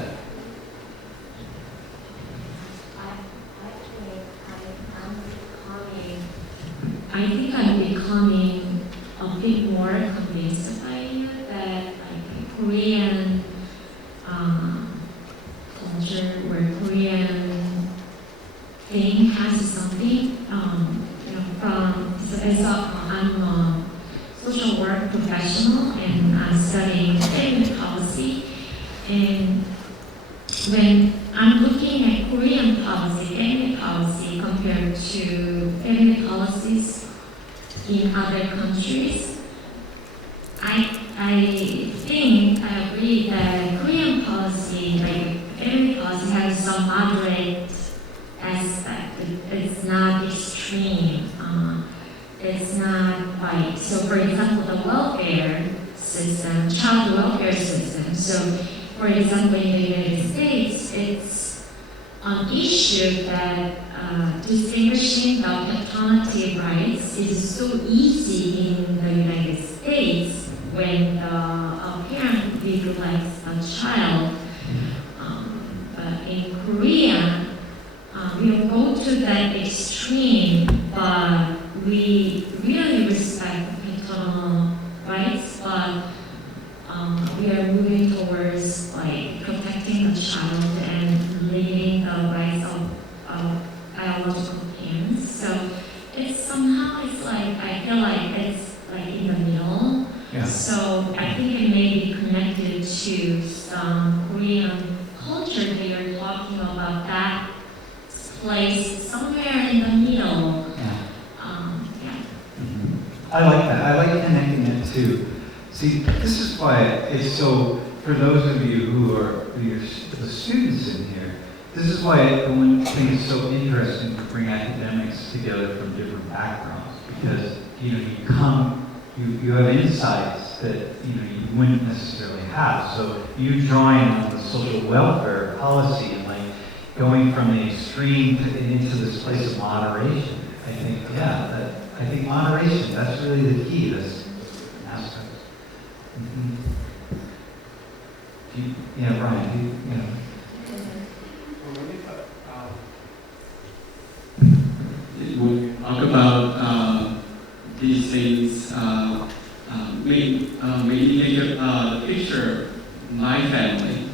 I think I'm becoming a bit more convinced by you that like Korean culture or Korean thing has something. I'm a social work professional and I'm studying family policy. And when I'm looking at Korean policy, family policy compared to family policies in other countries. I think I agree that Korean policy, like every policy, has some moderate aspect. It's not extreme. It's not like, so for example, the welfare system, child welfare system. So for example, in the United States, it's an issue that distinguishing the paternity rights is so easy in the United States when the parent neglects a child. But in Korea, we don't go to that extreme, but we really respect paternal rights, but we are moving towards like protecting the child and leaving the rights of biological parents. So it's somehow, it's like, I feel like it's like in the middle. Yeah. So I think it may be connected to some Korean culture that you're talking about, that place somewhere in the middle. Yeah. Yeah. I like that. I like connecting it too. See, this is why it's so, for those of you who are the students in here, this is why I think it's so interesting to bring academics together from different backgrounds, because you have insights that you wouldn't necessarily have. So you drawing on the social welfare policy and like going from the extreme into this place of moderation. I think, I think moderation, that's really the key. That's aspect. Brian, When we talk about these things, maybe take a picture of my family.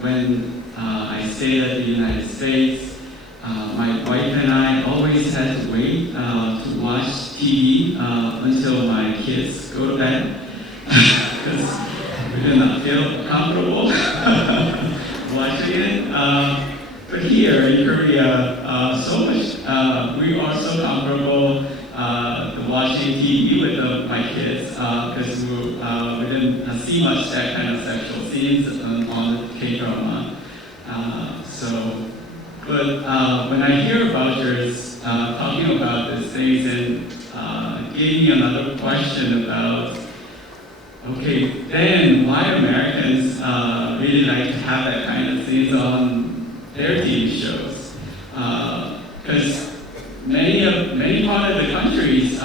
When I stayed at the United States, my wife and I always had to wait to watch TV until my kids go to bed, because we did not feel comfortable watching it. But here in Korea, we are so comfortable watching TV with my kids, because we didn't see much that kind of sexual scenes on the K-drama. But when I hear about yours talking about these things, and gave me another question about, okay, then why Americans really like to have that kind of things on their TV shows? Because many part of the countries,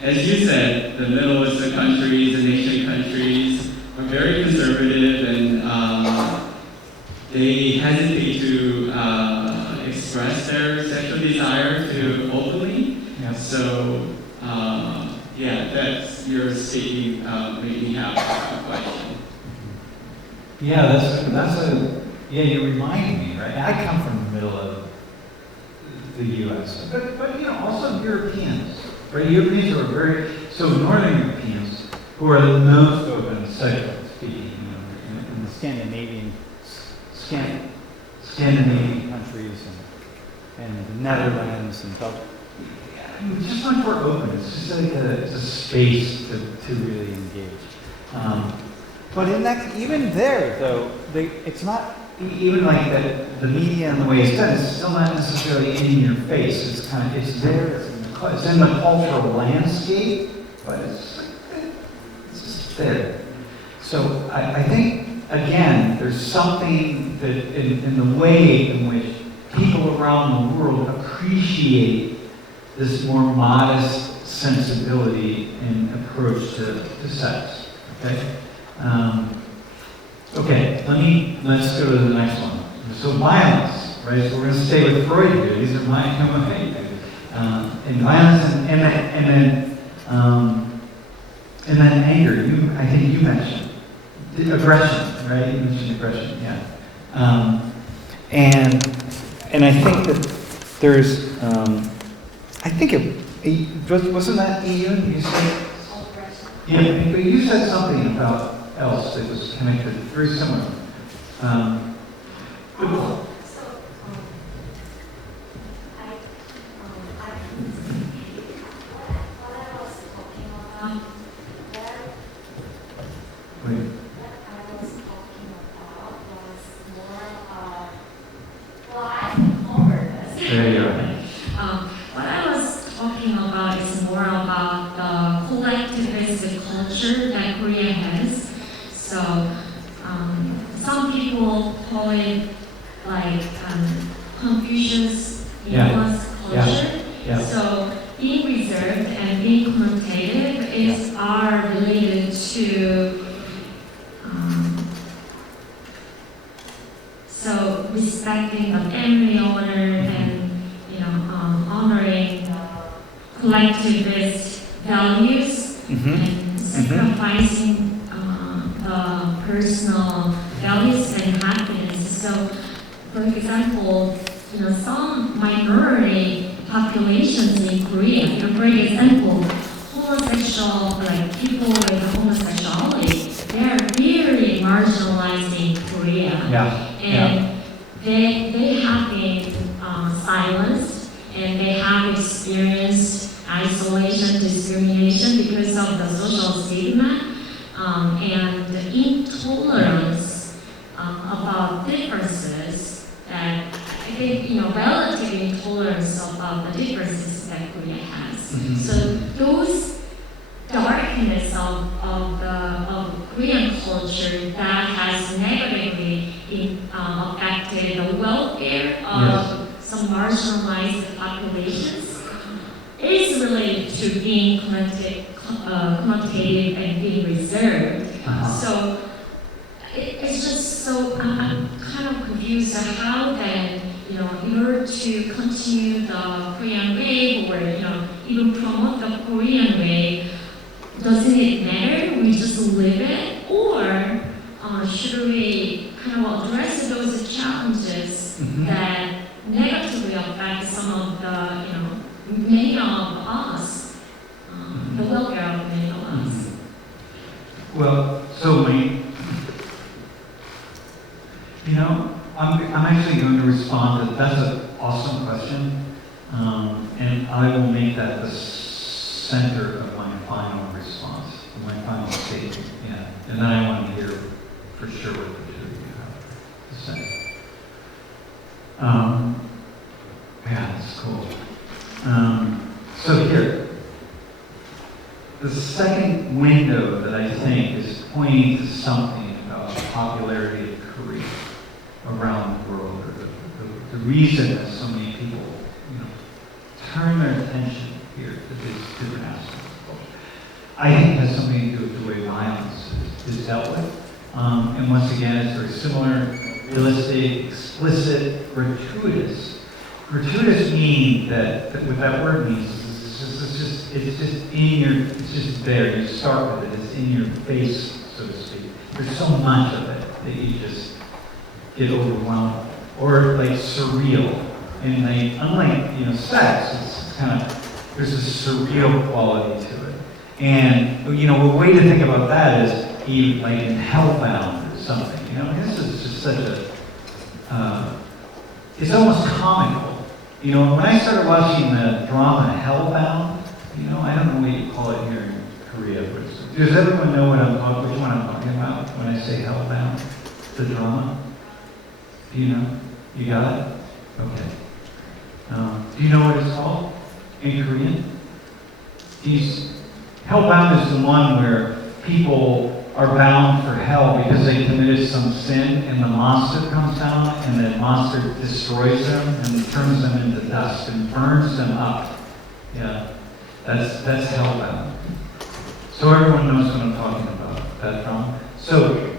as you said, the Middle Eastern countries, the Asian countries, are very conservative, and they hesitate to express their sexual desire to openly. Yeah. So, that's your stating made me have a question. You remind me, right? I come from the middle of the U.S., but also Europeans, right? Europeans are Northern Europeans who are the most open sexually speaking, in the Scandinavian countries and the Netherlands and Belgium. Just much more open. It's just like it's a space to really engage. But even there, though, it's not even like the media and the way it's done. It's still not necessarily in your face. It's there. It's in the cultural landscape, but it's just there. So I think again, there's something that in the way in which people around the world appreciate this more modest sensibility and approach to sex. Okay. Let's go to the next one. So violence, right? So we're going to stay with Freud here. These are my and violence, and then anger. I think you mentioned aggression, right? You mentioned aggression, yeah. And I think that there's, wasn't that Ian? You said, yeah, but you said something about else that was connected, very similar. There you are. What I was talking about is more about the collectivist culture that Korea has. So some people call it like Confucius influence culture. Yeah. So being reserved and being connotative are related to so respecting the family owner and honoring collectivist values and sacrificing the personal values and happiness. So, for example, some minority populations in Korea, for example, homosexual, like people with homosexuality, they are very marginalized in Korea. And they have been silenced, and they have experienced isolation, discrimination because of the social stigma and intolerance about differences that I think, relative intolerance about the differences that Korea has. So those darkness of Korean culture that has negatively affected the welfare of some marginalized populations is related to being connotative and being reserved. So it's just so I'm kind of confused on how then in order to continue the Korean way or even promote the Korean way, doesn't it matter? We just live it, or should we kind of address those challenges that negatively affect some of the many of us, the welfare of many of us? Well, so I'm actually going to respond to that's an awesome question, and I will make that the center of my final response, my final statement. Yeah, and then I want to hear for sure what the two of you have to say. Yeah, that's cool. So here, the second window that I think is pointing to something about the popularity of Korea around the world, or the reason that so many people, turn their attention here to these different aspects of culture, I think has something to do with the way violence is dealt with. And once again, it's very similar, realistic, explicit, gratuitous. Gratuitous meaning that what that word means is it's just in your, it's just there. You start with it. It's in your face, so to speak. There's so much of it that you just get overwhelmed, or like surreal. And like, unlike sex, it's kind of there's a surreal quality to it. And a way to think about that is even like in Hellbound or something. This is just such a it's almost comical. When I started watching the drama Hellbound, I don't know what you call it here in Korea, but does everyone know which one I'm talking about when I say Hellbound? The drama? Do you know? You got it? Okay. Do you know what it's called in Korean? Hellbound is the one where people are bound for hell because they committed some sin, and the monster comes down, and the monster destroys them and turns them into dust and burns them up. Yeah, that's Hellbound. So everyone knows what I'm talking about, that drama. So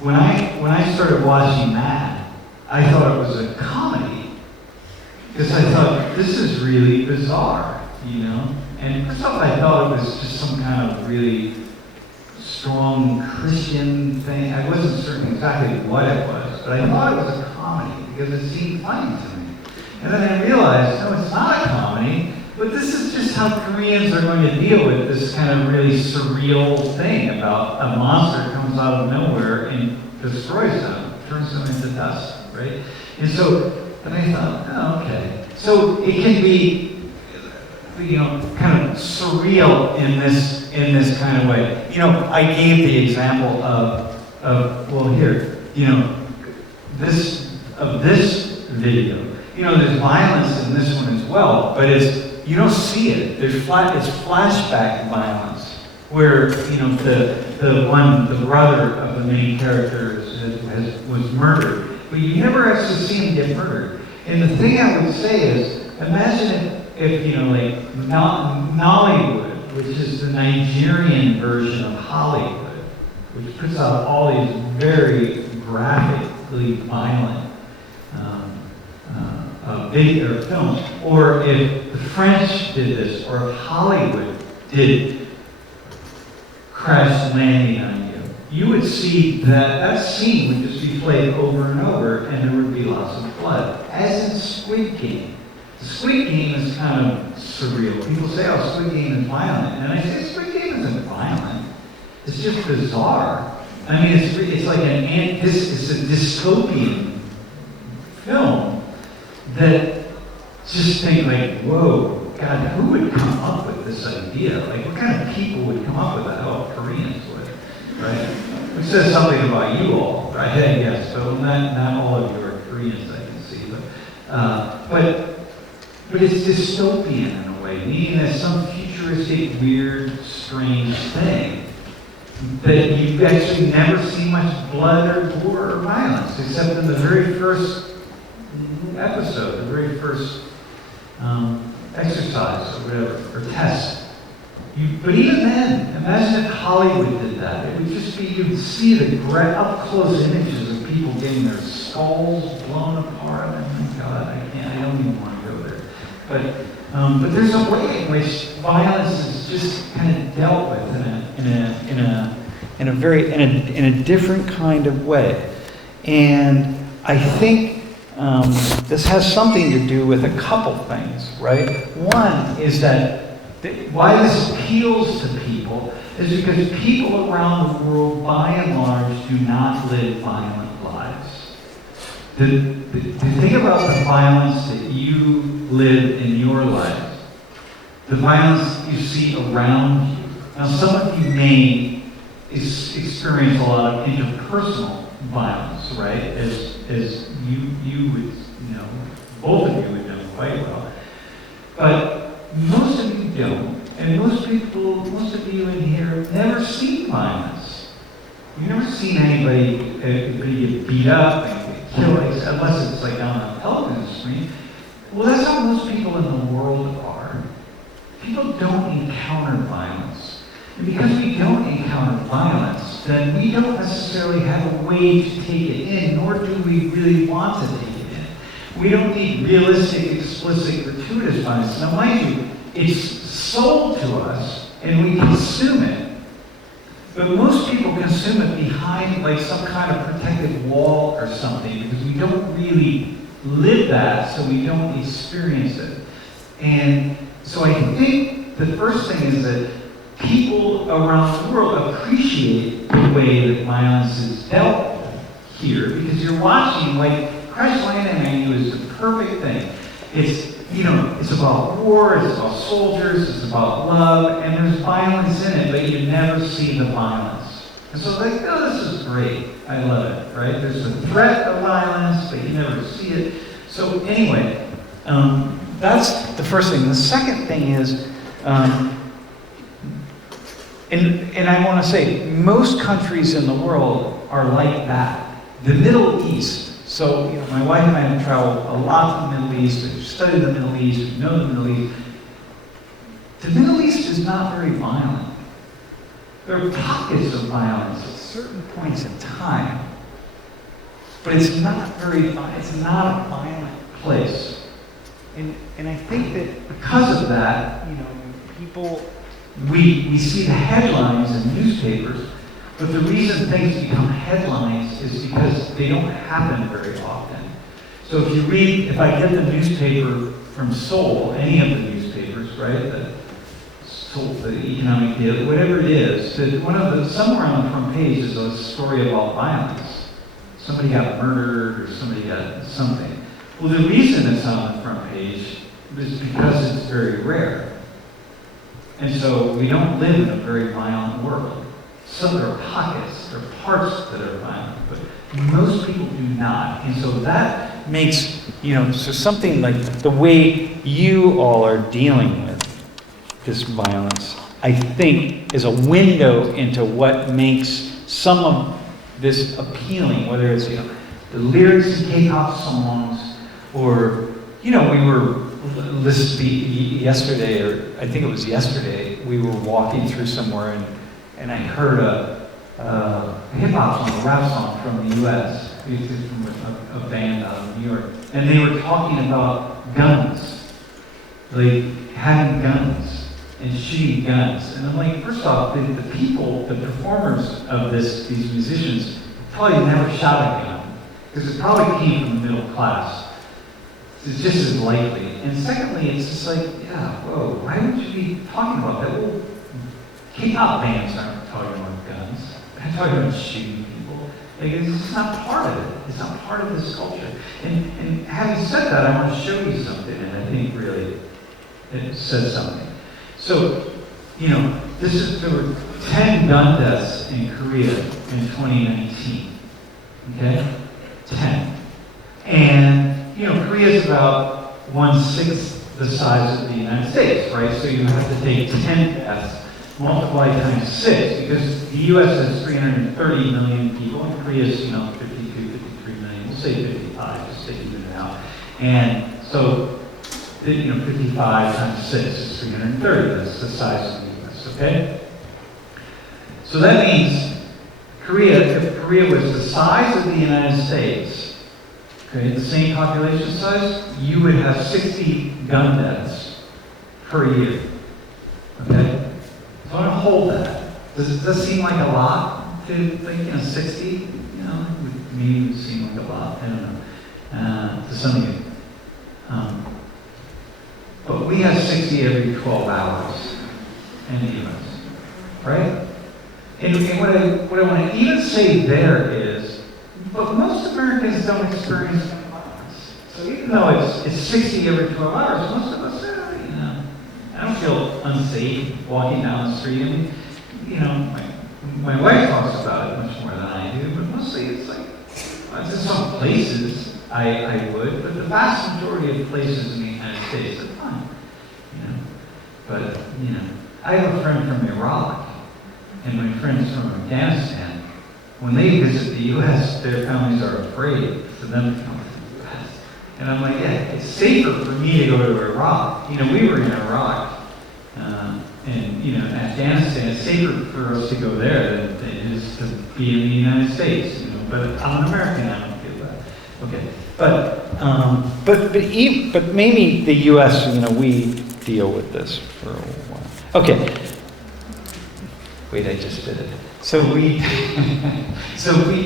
when I started watching that, I thought it was a comedy because I thought this is really bizarre, And first off, I thought it was just some kind of really strong Christian thing. I wasn't certain exactly what it was, but I thought it was a comedy because it seemed funny to me. And then I realized, no, it's not a comedy, but this is just how Koreans are going to deal with this kind of really surreal thing about a monster comes out of nowhere and destroys them, turns them into dust, right? And so then I thought, oh, okay. So it can be kind of surreal in this kind of way. I gave the example of well, here, this video. you know, there's violence in this one as well, but you don't see it. It's flashback violence, where, you know, the brother of the main character was murdered, but you never actually see him get murdered. And the thing I would say is, imagine if you know, like Nollywood, which is the Nigerian version of Hollywood, which puts out all these very graphically violent video films, or if the French did this, or if Hollywood did Crash Landing on You, you would see that scene would just be played over and over, and there would be lots of blood. As in Squid Game. Squid Game is kind of surreal. People say, oh, Squid Game is violent. And I say, Squid Game isn't violent. It's just bizarre. I mean, it's like it's a dystopian film that just think like, whoa, God, who would come up with this idea? Like, what kind of people would come up with that? Oh, Koreans would, right? Which says something about you all, right? Yes, so not all of you are Koreans, I can see, but it's dystopian in a way, meaning that some futuristic, weird, strange thing that you actually never see much blood or gore or violence, except in the very first episode, the very first exercise or whatever, or test. But even then, imagine if Hollywood did that. It would just be, you'd see the up-close images of people getting their skulls blown apart. Oh my God, I don't even want to go there. But there's a way in which violence is just kind of dealt with in a different kind of way. And I think this has something to do with a couple things, right? One is that why this appeals to people is because people around the world, by and large, do not live violent lives. The thing about the violence that you live in your life, the violence you see around you. Now, some of you may experience a lot of interpersonal violence, right? As you would, you know, both of you would know quite well. But most of you don't, and most of you in here have never seen violence. You've never seen anybody get beat up and get killed, unless it's like on a television screen. Well, that's how most people in the world are. People don't encounter violence. And because we don't encounter violence, then we don't necessarily have a way to take it in, nor do we really want to take it in. We don't need realistic, explicit, gratuitous violence. Now, mind you, it's sold to us, and we consume it. But most people consume it behind like some kind of protective wall or something, because we don't really live that, so we don't experience it. And so I think the first thing is that people around the world appreciate the way that violence is dealt with here, because you're watching, like, Crash Landing on You is the perfect thing. It's, you know, it's about war, it's about soldiers, it's about love, and there's violence in it, but you never see the violence. And so like, oh, this is great. I love it, right? There's a threat of violence, but you never see it. So anyway, that's the first thing. The second thing is, and I want to say, most countries in the world are like that. The Middle East. So, you know, my wife and I have traveled a lot to the Middle East. We've studied the Middle East. We know the Middle East. The Middle East is not very violent. There are pockets of violence at certain points in time, but it's not very violent. It's not a violent place. And I think that because of that, you know, people, we see the headlines in newspapers, but the reason things become headlines is because they don't happen very often. So if I get the newspaper from Seoul, any of the newspapers, right, the economic deal, whatever it is, somewhere on the front page is a story about violence. Somebody got murdered or somebody got something. Well, the reason it's on the front page is because it's very rare. And so we don't live in a very violent world. So there are pockets, there are parts that are violent, but most people do not. And so that makes, so something like the way you all are dealing with this violence, I think, is a window into what makes some of this appealing, whether it's, the lyrics in K-pop songs, or, we were listening yesterday, or I think it was yesterday, we were walking through somewhere and I heard a hip-hop song, a rap song from the U.S., from a band out of New York, and they were talking about guns, like having guns and shooting guns. And I'm like, first off, the people, the performers of these musicians, probably never shot a gun, because it probably came from the middle class. It's just as likely. And secondly, it's just like, whoa, why would you be talking about that? Well, K-pop bands aren't talking about guns. They're talking about shooting people. Like, it's just not part of it. It's not part of this culture. And having said that, I want to show you something, and I think really it says something. So, there were 10 gun deaths in Korea in 2019. Okay? 10. And, Korea is about 1/6 the size of the United States, right? So you have to take 10 deaths, multiply times 6, because the U.S. has 330 million people, and Korea is, 52, 53 million. We'll say 55, just to even it out. And so, 55 times 6 is 330. That's the size of the U.S., okay? So that means if Korea was the size of the United States, okay, the same population size, you would have 60 gun deaths per year. Okay? So I want to hold that. Does that seem like a lot? To think, 60? Maybe it would seem like a lot. I don't know. To some of you. But we have 60 every 12 hours in the U.S. Right? And what I want to even say there is, but most Americans don't experience violence. So even though it's 60 every 12 hours, most of us, I don't feel unsafe walking down the street. I mean, my wife talks about it much more than I do, but mostly it's like, there's some places I would, but the vast majority of places in the United States are fine. But, I have a friend from Iraq, and my friends from Afghanistan. When they visit the U.S., their families are afraid for them to come to the U.S. And I'm like, it's safer for me to go to Iraq. We were in Iraq, and Afghanistan. It's safer for us to go there than it is to be in the United States. But I'm an American. I don't feel that. Okay, but maybe the U.S. We deal with this for a while. Okay. Wait, I just did it. So we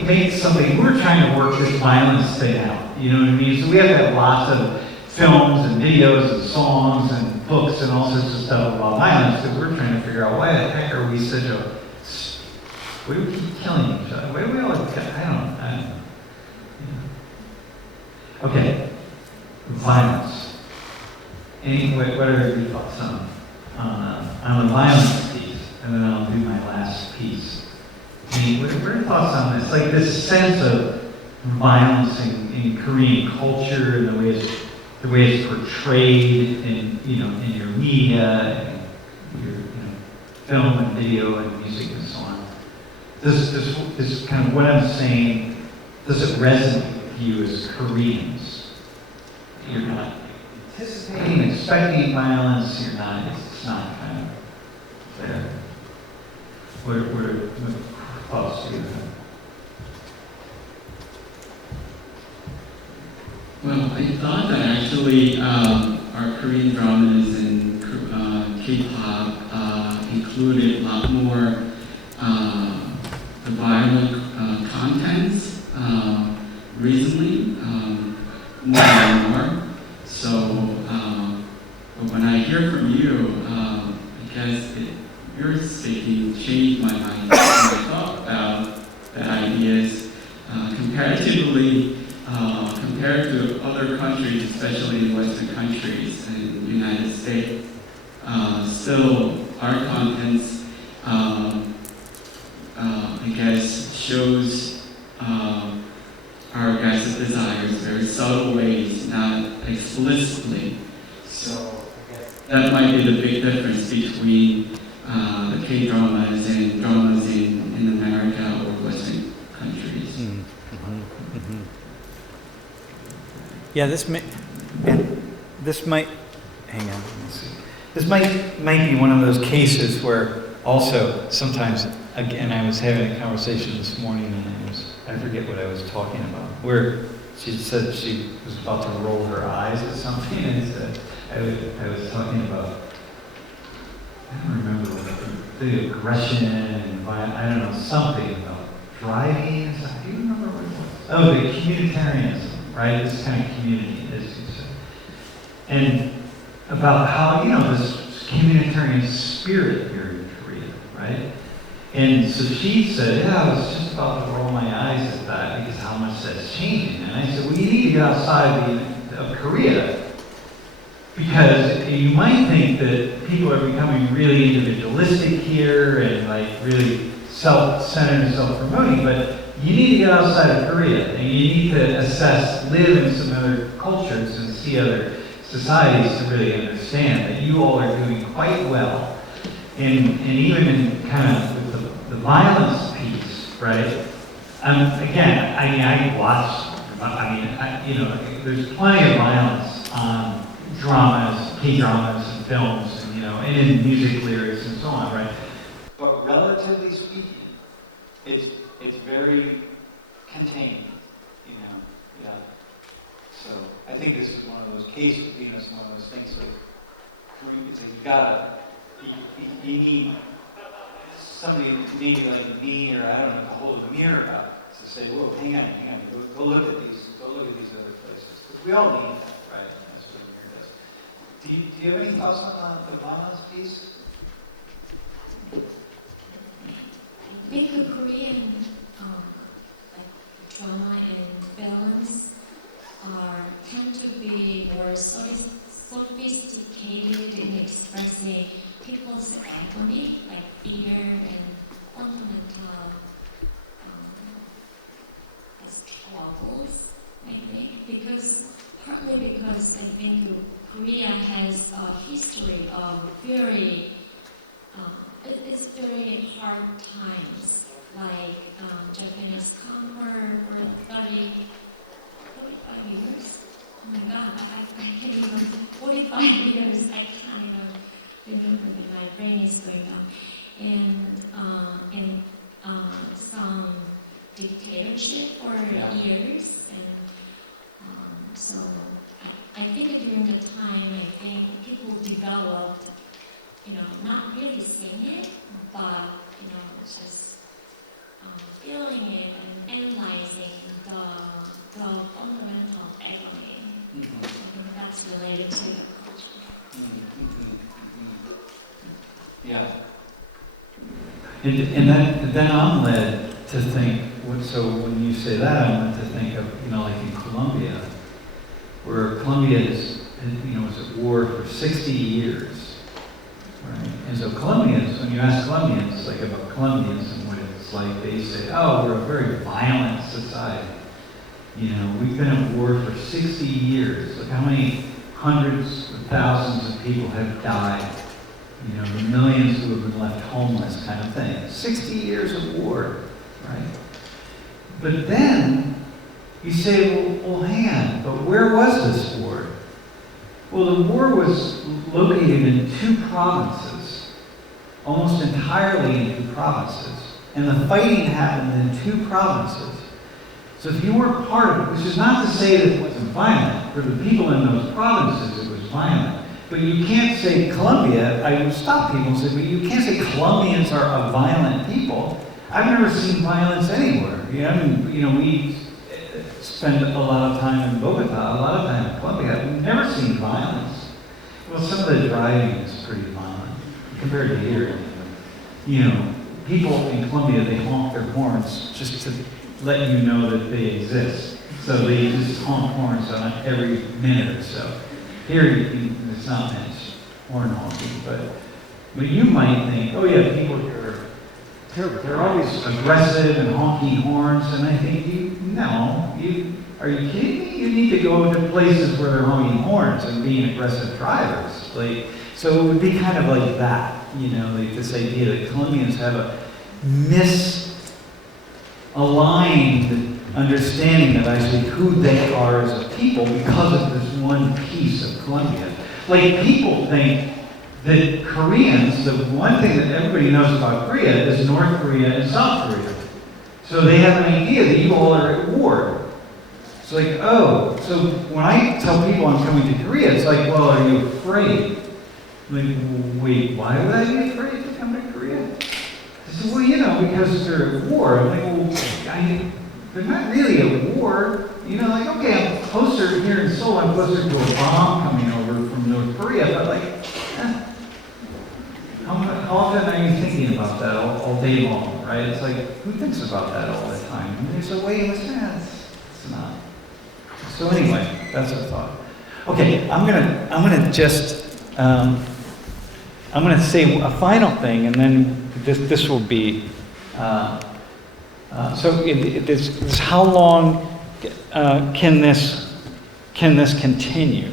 made something, we're trying to work this violence thing out, you know what I mean? So we have to have lots of films and videos and songs and books and all sorts of stuff about violence, because we're trying to figure out why the heck are we such a, why do we keep killing each other? Why do we always, I don't know. Okay, violence. What are your thoughts on the violence piece? And then I'll do my last piece. What are your thoughts on this? Like this sense of violence in Korean culture and the way it's portrayed in your media, and your film and video and music and so on. This kind of what I'm saying, does it resonate with you as Koreans? You're not anticipating, expecting violence. It's not kind of there. What thoughts do you have? Well, I thought that actually our Korean dramas and K-pop included a lot more the violent contents recently, more and more. So, but when I hear from you, I guess you're saying changed my mind when I thought about the ideas comparatively. Compared to other countries, especially in Western countries and the United States, still our contents, I guess, shows our guys' express desires in very subtle ways, not explicitly. So that might be the big difference between the K-dramas and dramas in America or Western countries. Yeah, this might, hang on, let me see. This might be one of those cases where also sometimes, again, I was having a conversation this morning and I forget what I was talking about, where she said she was about to roll her eyes at something and said, I was talking about, I don't remember what the aggression and violence, I don't know, something about driving and stuff. Do you remember what it was? Oh, the communitarianism, right? This kind of community, as you said. And about how, this communitarian spirit here in Korea, right? And so she said, I was just about to roll my eyes at that because how much that's changing. And I said, well, you need to get outside of Korea because you might think that people are becoming really individualistic here and like really self-centered and self-promoting, but you need to get outside of Korea and you need to assess, live in some other cultures and see other societies to really understand that you all are doing quite well. And even in kind of the violence piece, right? Again, I watch, there's plenty of violence on dramas, K-dramas and films, and in music lyrics and so on, right? But relatively speaking, it's very contained, yeah. So I think this is one of those cases, it's one of those things like, you need somebody maybe like me or I don't know to hold a mirror up to say, whoa, hang on, go look at these other places. Because we all need that, right? That's what a mirror does. Do you have any thoughts on the violence piece? I think the Korean drama and films tend to be more sophisticated in expressing people's agony, like fear and fundamental struggles, I think, partly because I think Korea has a history of it's very hard times, like Japanese conquer for 45 years. Oh my God, I can't even, 45 years, I can't even remember, my brain is going down. And some dictatorship for years. And so I think during the time, I think people developed, not really seeing it, but, just feeling it and analyzing the fundamental agony. I think that's related to the culture. Yeah. And then I'm led to think, so when you say that, I'm led to think of, like in Colombia, where Colombia is, was at war for 60 years, right? And so Colombians, when you ask Colombians, like about Colombians and what it's like, they say, we're a very violent society. We've been at war for 60 years. Look how many hundreds of thousands of people have died. The millions who have been left homeless kind of thing. 60 years of war, right? But then you say, well, hang on, but where was this war? Well, the war was located in 2 provinces, almost entirely in 2 provinces. And the fighting happened in 2 provinces. So if you weren't part of it, which is not to say that it wasn't violent, for the people in those provinces it was violent. But you can't say Colombia, I would stop people and say, but you can't say Colombians are a violent people. I've never seen violence anywhere. We spend a lot of time in Bogota, a lot of time in Colombia. We've never seen violence. Well, some of the driving is pretty violent compared to here. People in Colombia, they honk their horns just to let you know that they exist. So they just honk horns on every minute or so. Here, it's not much horn honking, but you might think, oh yeah, people here, they're always aggressive and honking horns, and I think, no, Are you kidding me? You need to go to places where they're honking horns and being aggressive drivers. Like, so it would be kind of like that, you know, like this idea that Colombians have a misaligned understanding of actually who they are as a people because of this one piece of Colombia. Like, people think that Koreans, the one thing that everybody knows about Korea is North Korea and South Korea. So they have an idea that you all are at war. It's like, oh, so when I tell people I'm coming to Korea, it's like, well, are you afraid? I'm like, wait, why would I be afraid to come to Korea? I said, well, you know, because they're at war. I'm like, well, they're not really at war. You know, like, okay, I'm closer here in Seoul, I'm closer to a bomb coming over from North Korea, but like, how often are you thinking about that all day long, right? It's like, who thinks about that all the time? And there's a way in which it's not. So anyway, that's our thought. Okay, I'm gonna say a final thing, and then this will be. So this how long can this continue?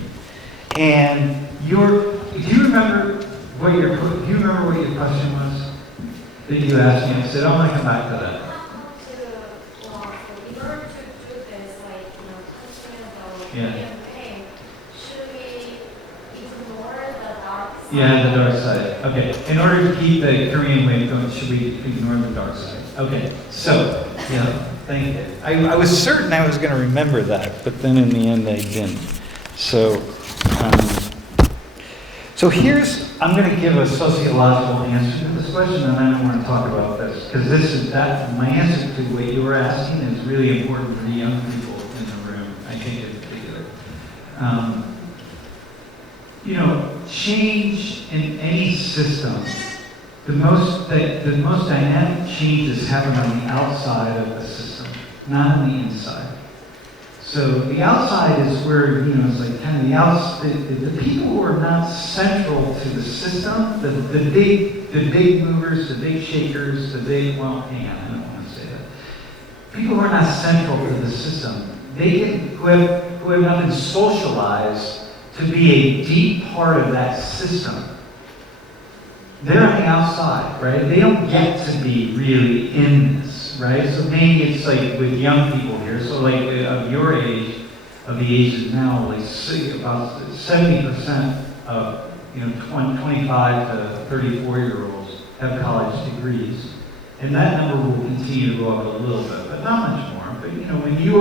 And do you remember what your question was that you asked me? I said, I want to come back to that. Yeah. Should we ignore the dark side? Yeah, the dark side. Okay. In order to keep the Korean wave going, should we ignore the dark side? Okay. So, yeah, thank you. I was certain I was going to remember that, but then in the end I didn't. So I'm going to give a sociological answer to this question, and then I want to talk about this, because my answer to what you were asking is really important for the young people in the room, I think in particular. You know, change in any system, the most dynamic changes happen on the outside of the system, not on the inside. So the outside is where, you know, it's like kind of the people who are not central to the system, the big movers, the big shakers, hang on, I don't want to say that. People who are not central to the system, who have not been socialized to be a deep part of that system. They're on the outside, right? They don't get to be really in this, right? So maybe it's like with young people here, so like of your age, of the ages now, like about 70% of 25 to 34-year-olds have college degrees, and that number will continue to go up a little bit, but not much more. But you know, when you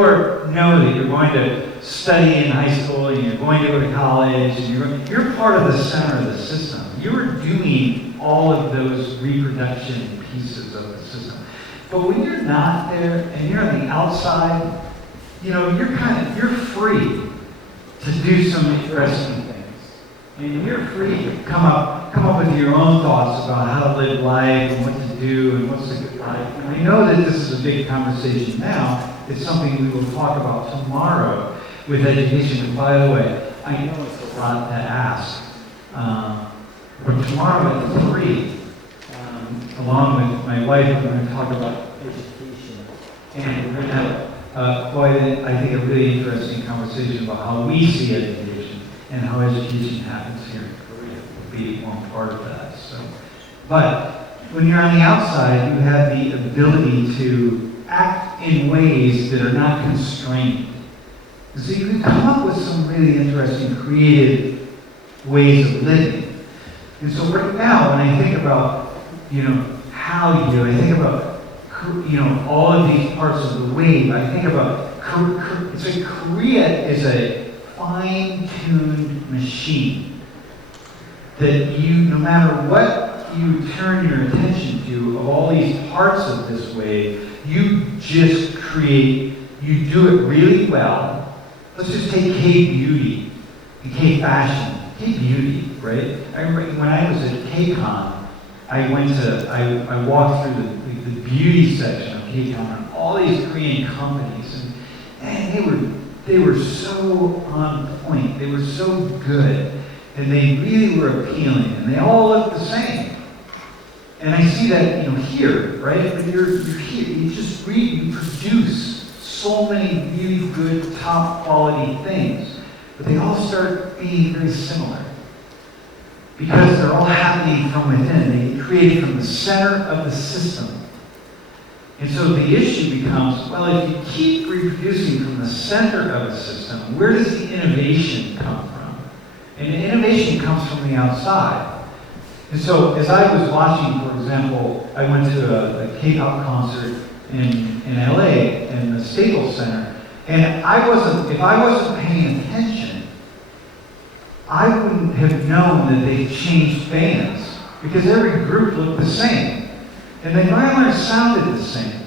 know that you're going to study in high school and you're going to go to college, and you're part of the center of the system. You're doing all of those reproduction pieces of the system. But when you're not there and you're on the outside, you know, you're free to do some interesting things. And you're free to come up with your own thoughts about how to live life and what to do and what's a good life. And I know that this is a big conversation now. It's something we will talk about tomorrow with education. And by the way, I know it's a lot to ask. But tomorrow at 3, along with my wife, we're going to talk about education. And we're going to have quite, I think, a really interesting conversation about how we see education and how education happens here in Korea. Will be one part of that. But when you're on the outside, you have the ability to act in ways that are not constrained. So you can come up with some really interesting, creative ways of living. And so right now, when I think about, how you do, I think about, all of these parts of the wave. I think about, it's like Korea is a fine-tuned machine that no matter what you turn your attention to, of all these parts of this wave, you just create, you do it really well. Let's just take K-beauty and K-fashion. K-beauty, right? I remember when I was at KCON, I walked through the beauty section of KCON and all these Korean companies, and they were so on point, they were so good, and they really were appealing, and they all looked the same. And I see that, here, right? But you're here, you produce so many really good, top quality things, but they all start being very similar. Because they're all happening from within. They create from the center of the system. And so the issue becomes, well, if you keep reproducing from the center of the system, where does the innovation come from? And the innovation comes from the outside. And so as I was watching, for example, I went to a K-pop concert in LA, in the Staples Center, and if I wasn't paying attention, I wouldn't have known that they changed bands, because every group looked the same. And the violins sounded the same.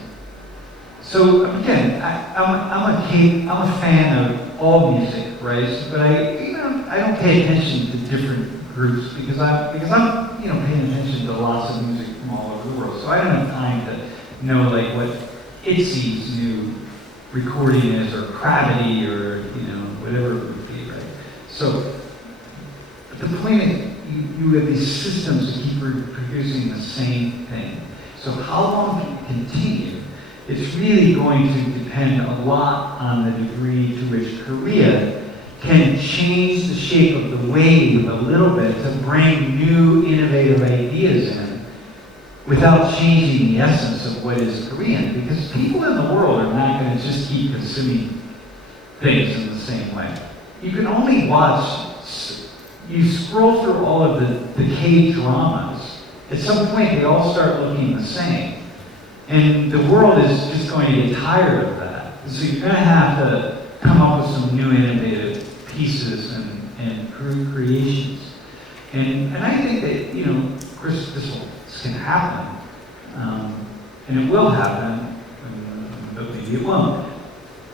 So again, I'm a fan of all music, right? But I don't pay attention to different groups because I'm paying attention to lots of music from all over the world. So I don't have time to know like what ITZY's new recording is, or Gravity, or whatever it would be, right? So the point is, you have these systems that keep producing the same thing. So how long can it continue? It's really going to depend a lot on the degree to which Korea can change the shape of the wave a little bit to bring new innovative ideas in without changing the essence of what is Korean. Because people in the world are not going to just keep consuming things in the same way. You can only you scroll through all of the K-dramas. At some point, they all start looking the same. And the world is just going to get tired of that. So you're going to have to come up with some new innovative pieces and creations. And I think that, of course, this can happen. And it will happen, but maybe it won't.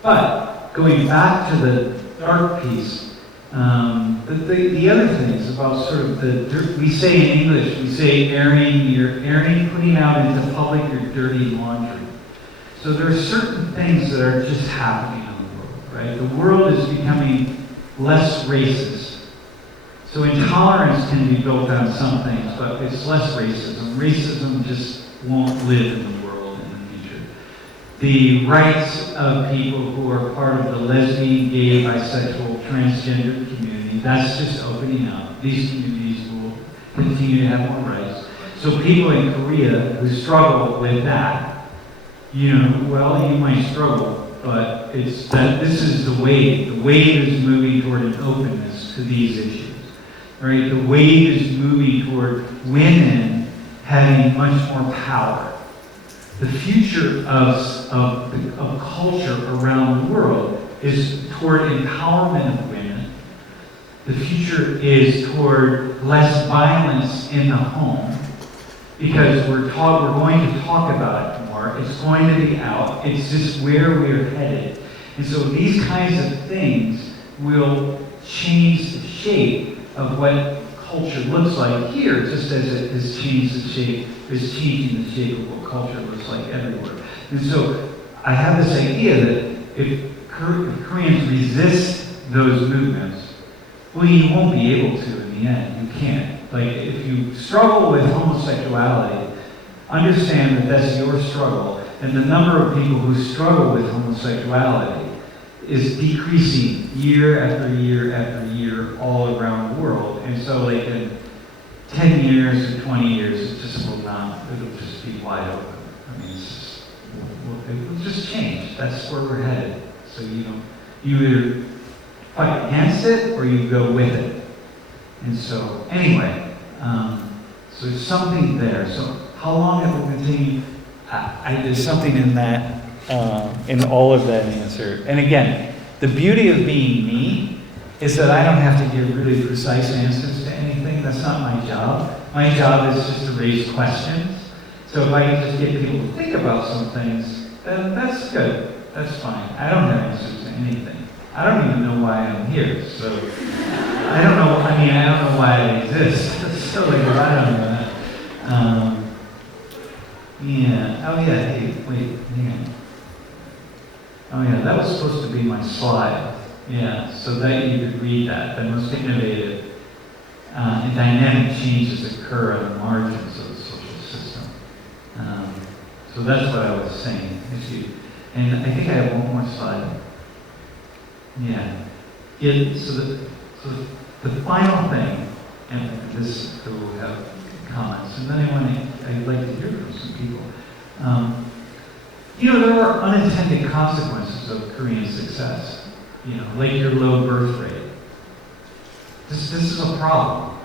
But going back to the dark piece, the other things about sort of the dirt, we say in English, we say putting out into public your dirty laundry. So there are certain things that are just happening in the world, right? The world is becoming less racist. So intolerance can be built on some things, but it's less racism. Racism just won't live in the world in the future. The rights of people who are part of the lesbian, gay, bisexual, transgender community, that's just opening up. These communities will continue to have more rights. So people in Korea who struggle with that, you might struggle, but it's that this is the wave. The wave is moving toward an openness to these issues, right? The wave is moving toward women having much more power. The future of culture around the world is toward empowerment of women. The future is toward less violence in the home, because we're going to talk about it more. It's going to be out. It's just where we're headed. And so these kinds of things will change the shape of what culture looks like here, just as it has changed the shape, is changing the shape of what culture looks like everywhere. And so I have this idea that if Koreans resist those movements, well, you won't be able to in the end. You can't. Like, if you struggle with homosexuality, understand that that's your struggle, and the number of people who struggle with homosexuality is decreasing year after year after year all around the world. And so, like, in 10 years or 20 years, it just will not, it'll just be wide open. I mean, it will just change. That's where we're headed. So you either fight against it or you go with it. And so, anyway, so there's something there. So how long it will continue, there's something in that, in all of that answer. And again, the beauty of being me is that I don't have to give really precise answers to anything. That's not my job. My job is just to raise questions. So if I can just get people to think about some things, then that's good. That's fine. I don't have answers to anything. I don't even know why I'm here. So I don't know why I exist. So like, I don't know that. Yeah. Oh yeah. Hey, wait. Hang on. Oh yeah, that was supposed to be my slide. Yeah. So that you could read that. The most innovative and dynamic changes occur on the margins of the social system. So that's what I was saying. And I think I have one more slide. Yeah. So the final thing, and this will have comments, and then I'd like to hear from some people. There are unintended consequences of Korean success. Like your low birth rate. This is a problem.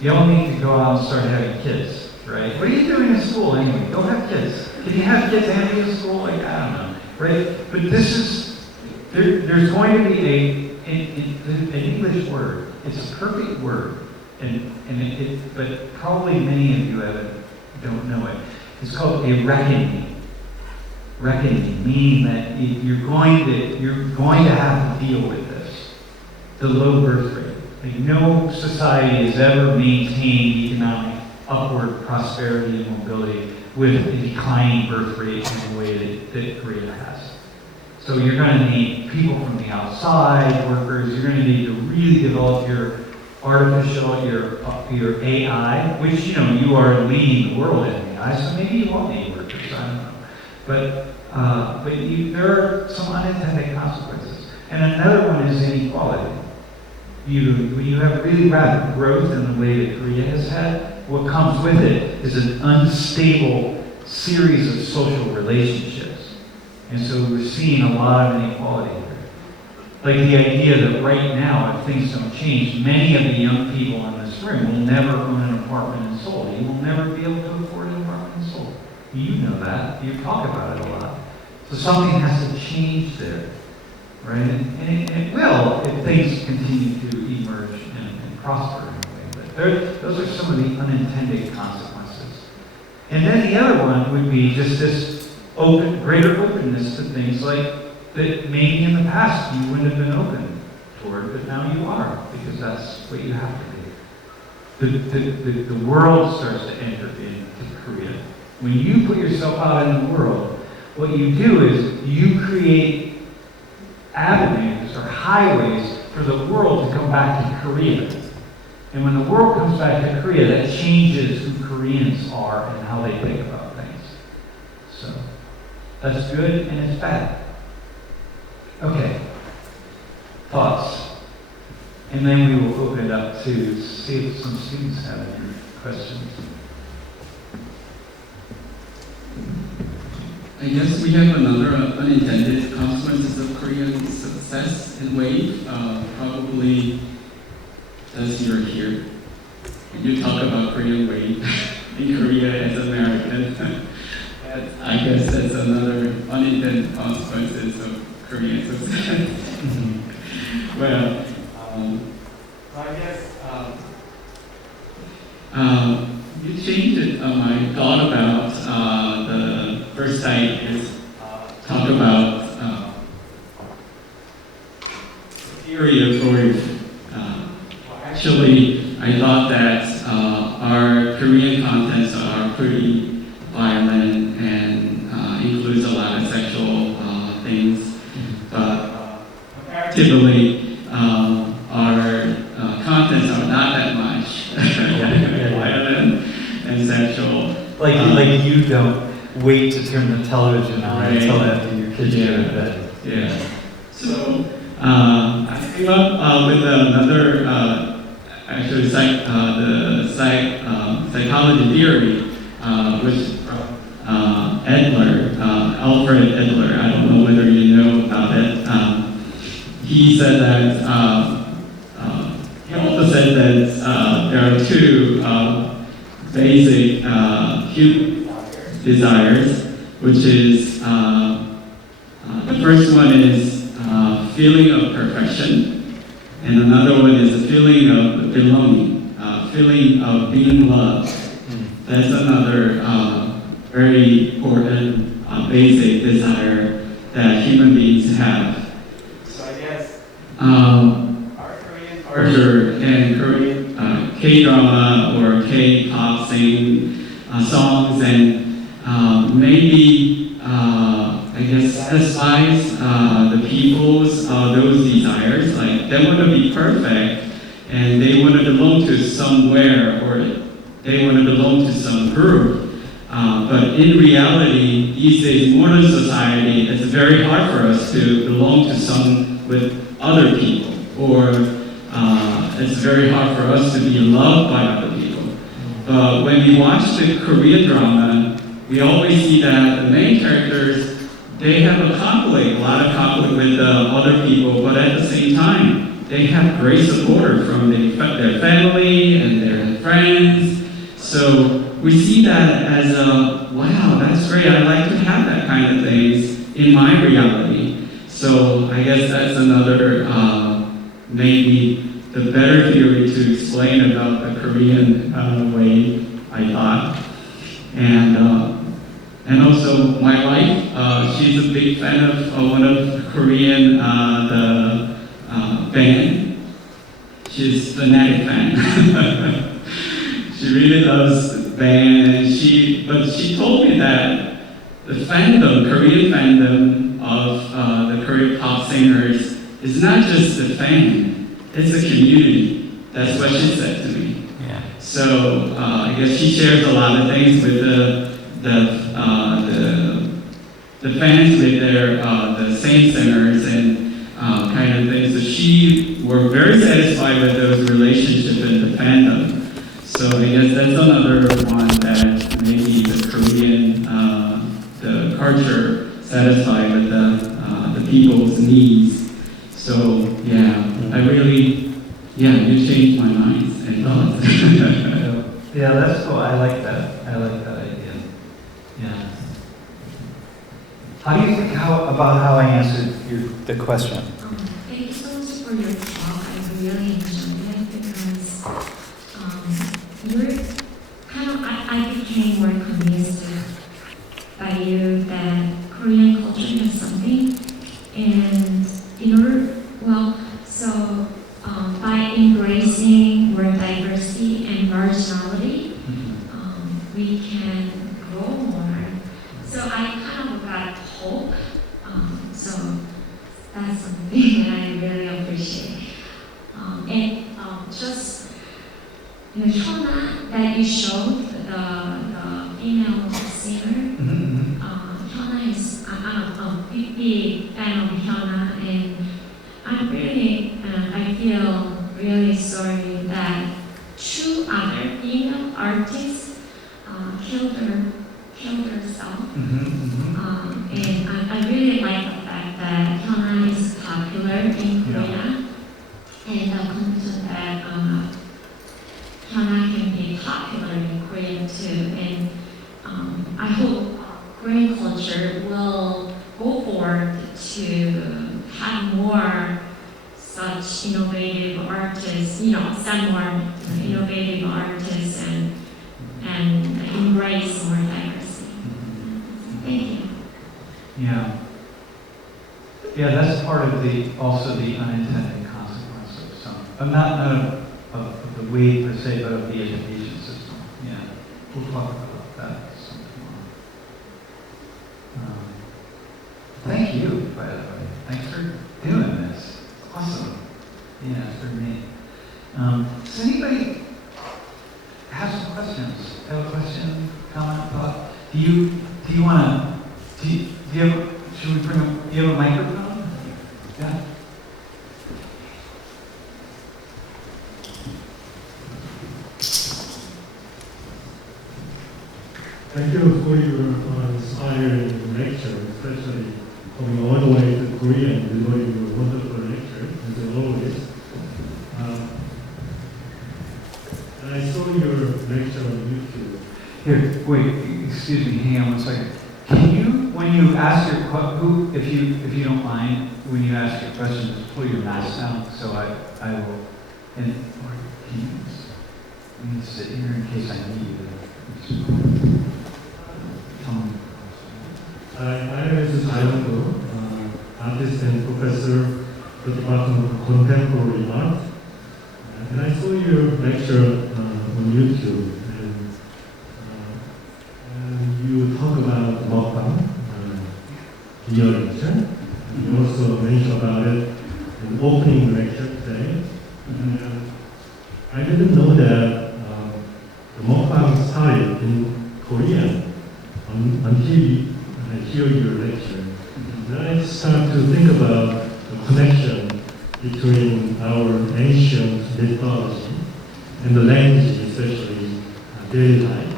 You don't need to go out and start having kids, right? What are you doing in school anyway? Go have kids. Can you have kids and be in school? I don't know, right? But there's going to be an English word. It's a perfect word, but probably many of you don't know it. It's called a reckoning. Reckoning, meaning that you're going to have to deal with this. The low birth rate. Like no society has ever maintained economic upward prosperity and mobility with a declining birth rate in the way that Korea has. So you're going to need people from the outside, workers. You're going to need to really develop your artificial, your AI, which you are leading the world in AI. So maybe you won't need workers. I don't know. But there are some unintended consequences. And another one is inequality. When you have really rapid growth in the way that Korea has had, what comes with it is an unstable series of social relationships. And so we're seeing a lot of inequality here. Like the idea that right now, if things don't change, many of the young people in this room will never own an apartment in Seoul. You will never be able to afford an apartment in Seoul. You know that. You talk about it a lot. So something has to change there. Right? And it will if things continue to emerge and prosper in a way. But those are some of the unintended consequences. And then the other one would be just this greater openness to things like that maybe in the past you wouldn't have been open toward, but now you are, because that's what you have to do. The world starts to enter into Korea. When you put yourself out in the world, what you do is you create avenues or highways for the world to come back to Korea. And when the world comes back to Korea, that changes who Koreans are and how they think about things. So that's good and it's bad. Okay. Thoughts? And then we will open it up to see if some students have any questions. I guess we have another unintended consequences of Korean success and wave. Probably as you're here, and you talk about Korean wave in Korea as American. I guess that's another unintended consequences of Korean success. Well, so I guess you changed my thought about the first site is talk about theory of growth. Actually, I thought that our Korean contents are pretty violent and includes a lot of sexual things, but comparatively, our contents are not that much violent and sexual. Like you don't wait to turn the television on Right. until after your kids go to bed. Yeah. So I came up with another, actually, the psychology theory, which Adler, Alfred Adler. I don't know whether you know about it. He said that he also said that there are two basic human desires, which is the first one is feeling of perfection, and another one is a feeling of belonging, feeling of being loved. That's another very important basic desire that human beings have. So I guess our Korean culture and Korean K-drama or K-pop singing songs and maybe I guess satisfies the people's those desires. Like they want to be perfect and they want to belong to somewhere or they want to belong to some group. But in reality, these days, modern society, it's very hard for us to belong to some with other people, or it's very hard for us to be loved by other people. But when we watch the Korean drama, we always see that the main characters, they have a lot of conflict with other people, but at the same time, they have great support from their family and their friends. So we see that as wow, that's great. I'd like to have that kind of things in my reality. So I guess that's another, maybe the better theory to explain about the Korean way, I thought. And also my wife, she's a big fan of one of the Korean band. She's a fanatic fan. She really loves the band, but she told me that the fandom, Korean fandom of the Korean pop singers is not just a fan, it's a community. That's what she said to me. Yeah. So I guess she shares a lot of things with the fans with their the same singers and kind of things. So she were very satisfied with those relationships in the fandom. So I guess that's another one that maybe the Korean the culture satisfied with the people's needs. So yeah, you changed my mind and thoughts. Yeah, that's cool. I like that. I like that idea. Yeah. How do you think about how I answered the question? Thank you so much for your talk. I really enjoyed it because you're kind of, I became more convinced by you that Korean culture has something, and by embracing more diversity and marginality, we can grow more. So I kind of got hope. So that's something that I really appreciate. Hyuna that you showed, the female singer, Hyuna is, I'm a big fan of Hyuna, and I feel really sorry that two other female artists killed herself. And I really like the fact that Hyuna is popular in Korea, and the conclusion that Hyuna can be popular in Korea too. And I hope Korean culture will go forward to have more such innovative artists, send more innovative artists and embrace more diversity. Thank you. Yeah. Yeah, that's part of also the unintended consequence of some, not of the way per se, but of the education system. Yeah, we'll talk about that some tomorrow. Thank you, by the way. Thanks for doing this. Awesome. Yeah, for me. Does anybody have some questions? Have a question, comment, thought? Do you want to? Do you have? Should we bring up? Do you have a microphone? Yeah. Thank you for your inspiring lecture, especially coming all the way to Korea and delivering your wonderful lecture, as always. And I saw your lecture on YouTube. Here, wait. Excuse me. Hang on one second. Can you, when you ask your if you don't mind, when you ask your question, just pull your mask down so I will. And or can you just, let me sit here in case I need you. I am Mrs. artist and professor at the Department of Contemporary Art. And I saw your lecture on YouTube, and you talk about mukbang in your lecture. You also mentioned about it in opening lecture today. I didn't know that the mukbang started in Korea between our ancient mythology and the language, especially daily life,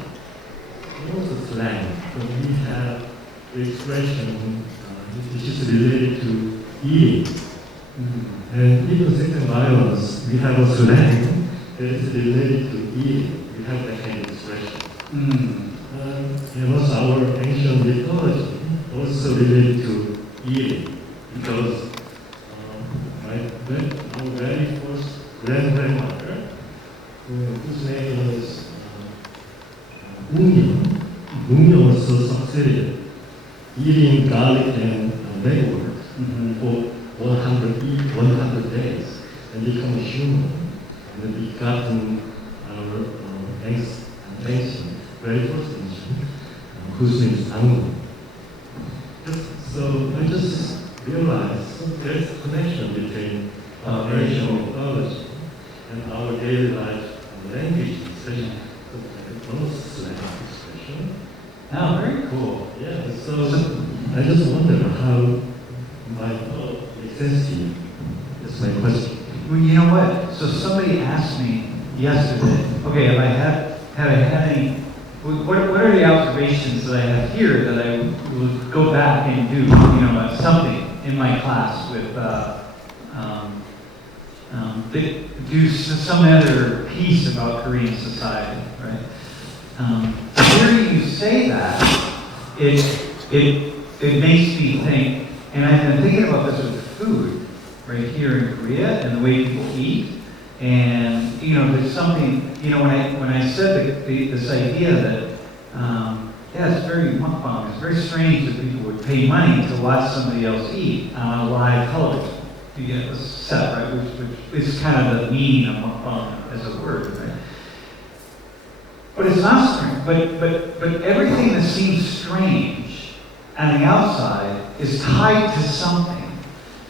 and also slang. So we have the expression which is related to eating. And even second violence, we have a slang that is related to eating. We have that kind of expression. And also our ancient mythology also related to eating, because our very first grandmother, whose name is Ungyeong, also succeeded eating garlic and backward for 100 days and become a human and begotten our ancient, very first ancient, whose name is Angmo. So I just realized there's a connection between our ancient mythology and our daily life and language, especially slang expression. Oh, very cool. Yeah, so I just wonder how my thought makes sense to you. That's my question. Well, you know what? So somebody asked me yesterday, okay, have I had any, what are the observations that I have here that I will go back and do, something in my class with, do some other piece about Korean society, right? Hearing you say that, it makes me think, and I've been thinking about this with food right here in Korea and the way people eat. And there's something, when I said this idea that, it's very mukbang, it's very strange that people would pay money to watch somebody else eat on a live television. You get a set, right? Which is kind of the meaning of mukbang as a word, right? But it's not strange. But everything that seems strange on the outside is tied to something.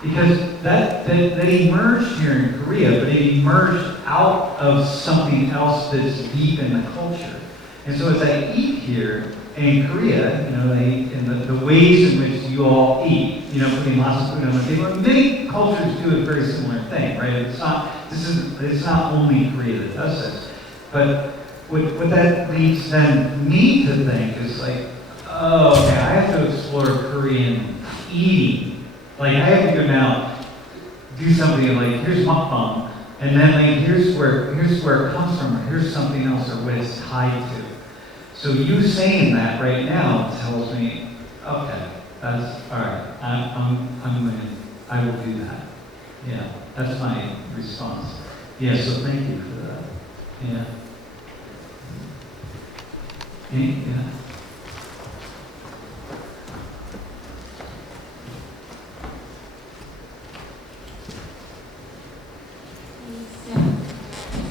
Because that emerged here in Korea, but it emerged out of something else that's deep in the culture. And so as I eat here in Korea, and the ways in which you all eat, putting lots of food on the table, many cultures do a very similar thing, right? It's not only Korea that does this. But what that leads then me to think is like, oh, okay, I have to explore Korean eating. Like, I have to go now, do something like, here's mukbang, and then like, here's where it comes from, or here's something else, or what it's tied to. So you saying that right now tells me, okay, that's all right. I will do that. Yeah, that's my response. Yeah, so thank you for that. Yeah. Yeah.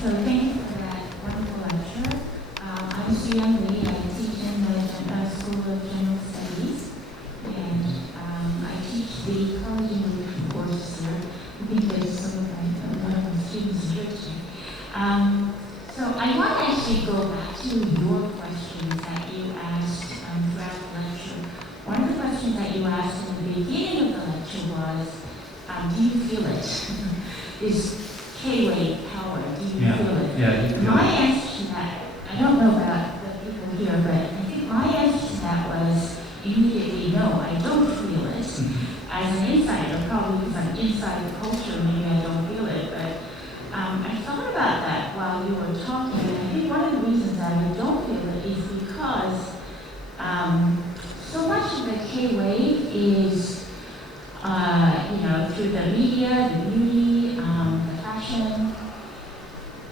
So thank you for that wonderful lecture. I'm Suyang Lee. I teach in the School of General Studies, and I teach the college English course here. I think there's some of my students here today. So I want to actually go back to your questions that you asked throughout the lecture. One of the questions that you asked in the beginning of the lecture was, do you feel it? Is K-Wave power, do you feel it? Yeah. My answer to that, I don't know about the people here, but I think my answer to that was immediately no, I don't feel it. As an insider, probably because I'm inside the culture, maybe I don't feel it, but I thought about that while you were talking, and I think one of the reasons that I don't feel it is because so much of the K-Wave is, through the media, the beauty, the fashion,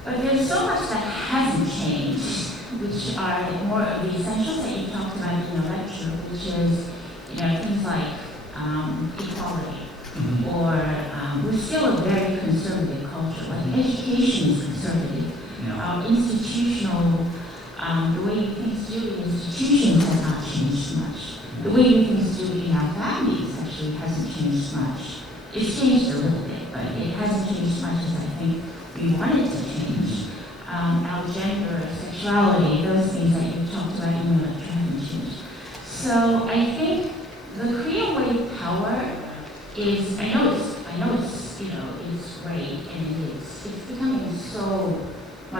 but there's so much that hasn't changed, which are more of the essentials that you talked about in the lecture, which is, things like equality, or we're still a very conservative culture. Like education is conservative. Institutional, the way things do in institutions has not changed much. The way things do in our families actually hasn't changed much. It's changed a little bit, but it hasn't changed as much as I think we want it to change. Our gender, sexuality, those things that you talked about in the lecture haven't changed. So I think the Korean wave power is, I know it's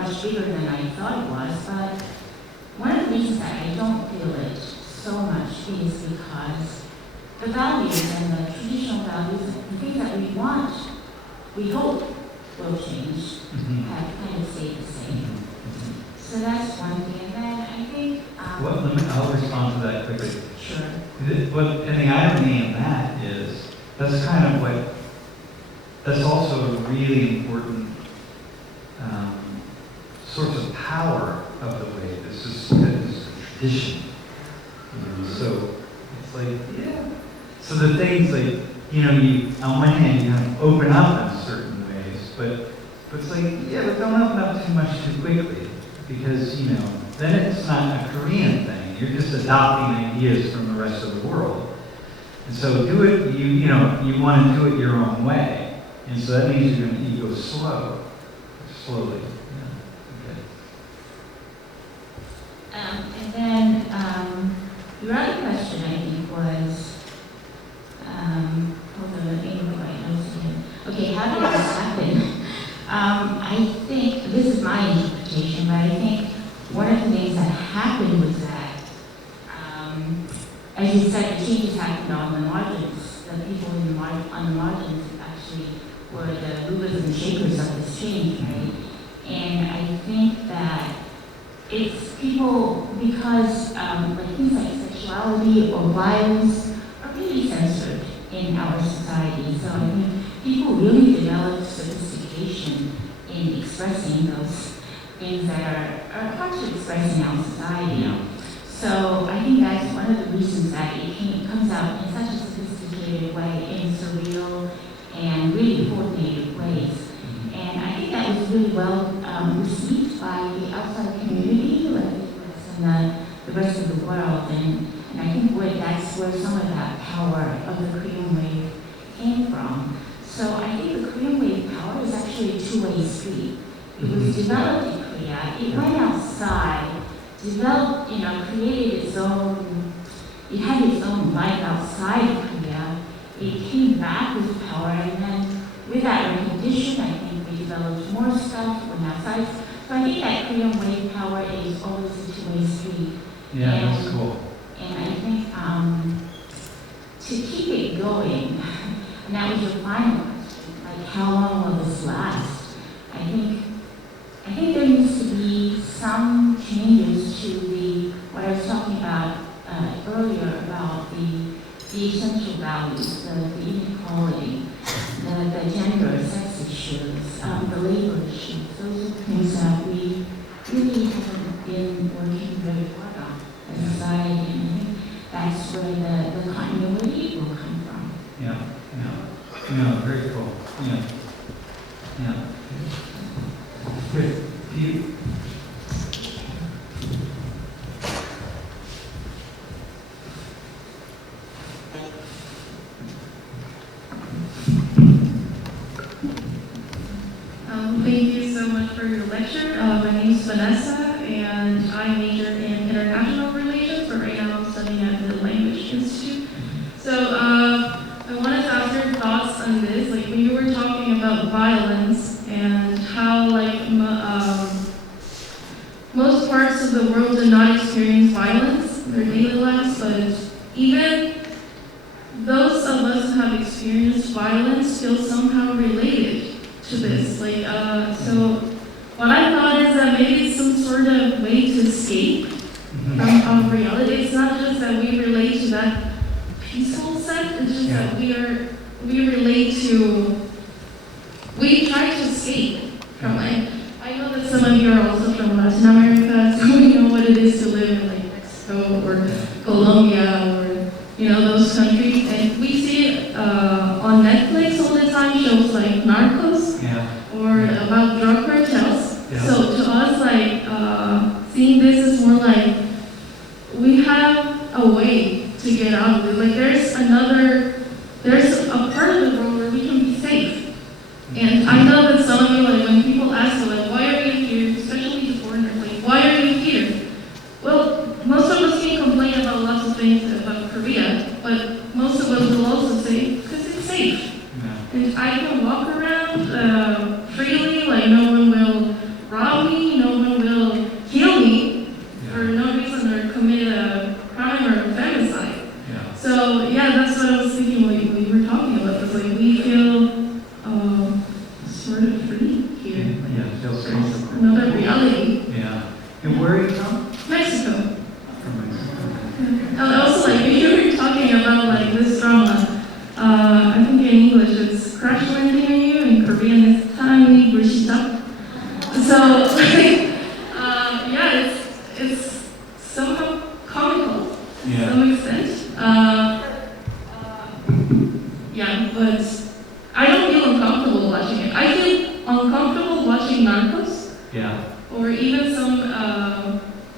much bigger than I thought it was, but one of the reasons that I don't feel it so much is because the values and the traditional values, the things that we want, we hope will change, have kind of stayed the same. So that's one thing. And then I think... I'll respond to that quickly. Sure. And the irony in that is, that's kind of what, that's also a really important source of power of the way. This is a tradition. So it's like, yeah. So the things like, you, on one hand, you kind of open up in certain ways, but it's like, yeah, but don't open up too much too quickly, because, then it's not a Korean thing. You're just adopting ideas from the rest of the world. And so do it, you want to do it your own way. And so that means you're going to go slowly. And then your other question, I think, was, hold on, let me look at my notes again. Okay, how did this happen? I think, this is my interpretation, but I think one of the things that happened was that, as you said, the changes happened on the margins. The people on the margins actually were the movers and shakers of this change, right? And I think that it's people, because like things like sexuality or violence are really censored in our society. So I think people really develop sophistication in expressing those things that are hard to express in our society. So I think that's one of the reasons that it comes out in such a sophisticated way, in surreal and really coordinated ways. And I think that was really well received by the outside community, like the US and the rest of the world. And I think that's where some of that power of the Korean wave came from. So I think the Korean wave power is actually a two-way street. It was developed in Korea. It went outside, developed, created its own, it had its own life outside of Korea. It came back with power, and then with that recognition, I think we developed more stuff when outside. So I think that Korean wave power is always a two-way street. Yeah, that's cool. And I think to keep it going, and that was your final question, like how long will this last? I think there needs to be some changes to what I was talking about earlier about the essential values, the inequality, the gender, sex issues, the labor issues. Those are things that we really haven't been working very hard on as a society. And I think that's where the continuity will come from. Yeah, very cool. Yeah. Good. Do you? Thank you so much for your lecture. My name is Vanessa, and I major in international relations, but right now I'm studying at the Language Institute. So I wanted to ask your thoughts on this. Like when you were talking about violence and how most parts of the world do not experience violence in their daily lives, but even those of us who have experienced violence feel somehow related to this. So what I thought is that maybe it's some sort of way to escape from reality. It's not just that we relate to that peaceful set, it's just that we try to escape from it. I know that some of you are also from Latin America, so we know what it is to live in like Mexico or Colombia or those countries. And we see it on Netflix all the time, shows like Narcos or about drug cartels. Yeah. So to us, seeing this is more like we have a way to get out of it. Like there's a part of the world where we can be safe. And I know that some of you, like when people ask you, like, why are you here, especially the foreigners, like, why are you here? Well, most of us can complain about lots of things about Korea, but most of us will also say, because it's safe. And I can walk around freely, like no one will rob me, Korean is 사랑이 불시착. So, like, yeah, it's somehow comical to Yeah. some extent. Yeah, but I don't feel uncomfortable watching it. I feel uncomfortable watching Narcos Yeah. or even some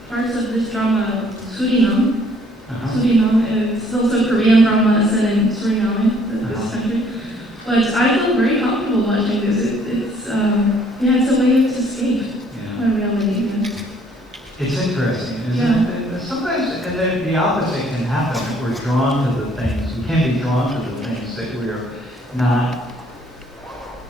parts of this drama, Suriname. Uh-huh. Suriname, it's also a Korean drama set in Suriname, this country. But I feel very comfortable watching this. It's a way to escape Yeah. my reality. It's interesting, isn't Yeah. it? Sometimes, and then the opposite can happen, that we're drawn to the things, we can be drawn to the things that we're not,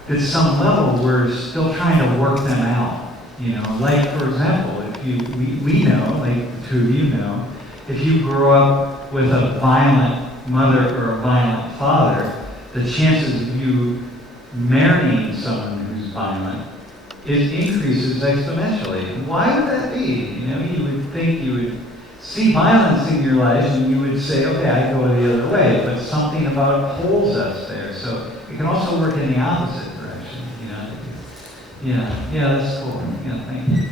at some level, we're still trying to work them out. You know, like, for example, we know, like the two of you know, if you grow up with a violent mother or a violent father, the chances of you marrying someone who's violent, it increases exponentially. Why would that be? You know, you would think you would see violence in your life and you would say, okay, I go the other way, but something about it pulls us there. So it can also work in the opposite direction, you know. Yeah, that's cool. Yeah, thank you.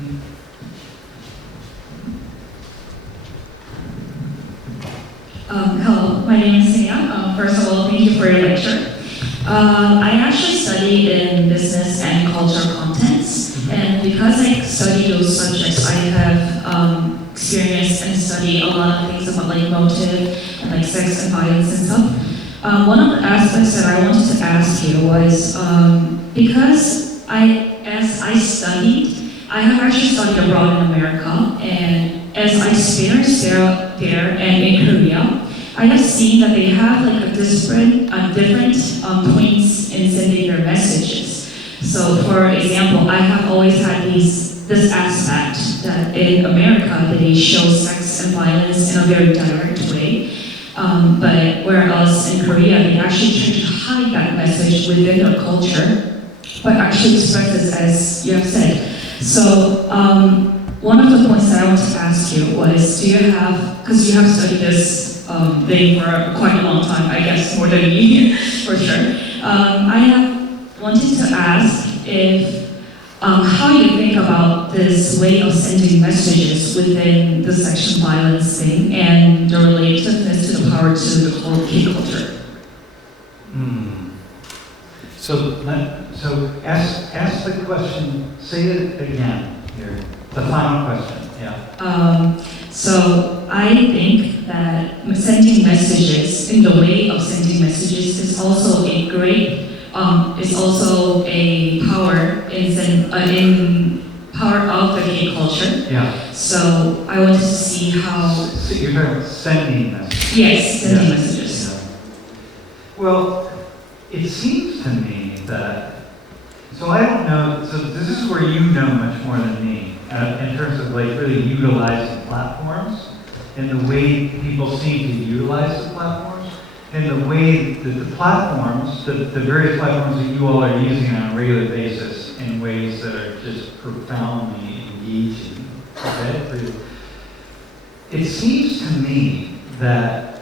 Mhm. Hello, my name is Sia. First of all, thank you for your lecture. I actually studied in business and cultural contents, and because I study those subjects, I have experienced and studied a lot of things about like motive and like sex and violence and stuff. One of the aspects that I wanted to ask you was because as I studied, I have actually studied abroad in America, and as I experienced there and in Korea, I have seen that they have like a different points in sending their messages. So, for example, I have always had this aspect that in America they show sex and violence in a very direct way, but whereas in Korea they actually try to hide that message within their culture, but actually express it as you have said. So, one of the points that I wanted to ask you was, do you have, because you have studied this thing for quite a long time, I guess more than me, for sure. I have wanted to ask if how you think about this way of sending messages within the sexual violence thing and the relatedness to the power to the whole K culture. So ask the question, say it again here. The final question, yeah. So I think that sending messages, in the way of sending messages, is also a great, is also a power in power of the gay culture. Yeah. So I wanted to see how. So you're talking about sending messages. Yes, sending Yeah. messages. Yeah. Well, it seems to me that, so I don't know, so this is where you know much more than me, in terms of like really utilizing platforms, and the way people seem to utilize the platforms, and the way that the platforms, the various platforms that you all are using on a regular basis in ways that are just profoundly engaging. Okay? It seems to me that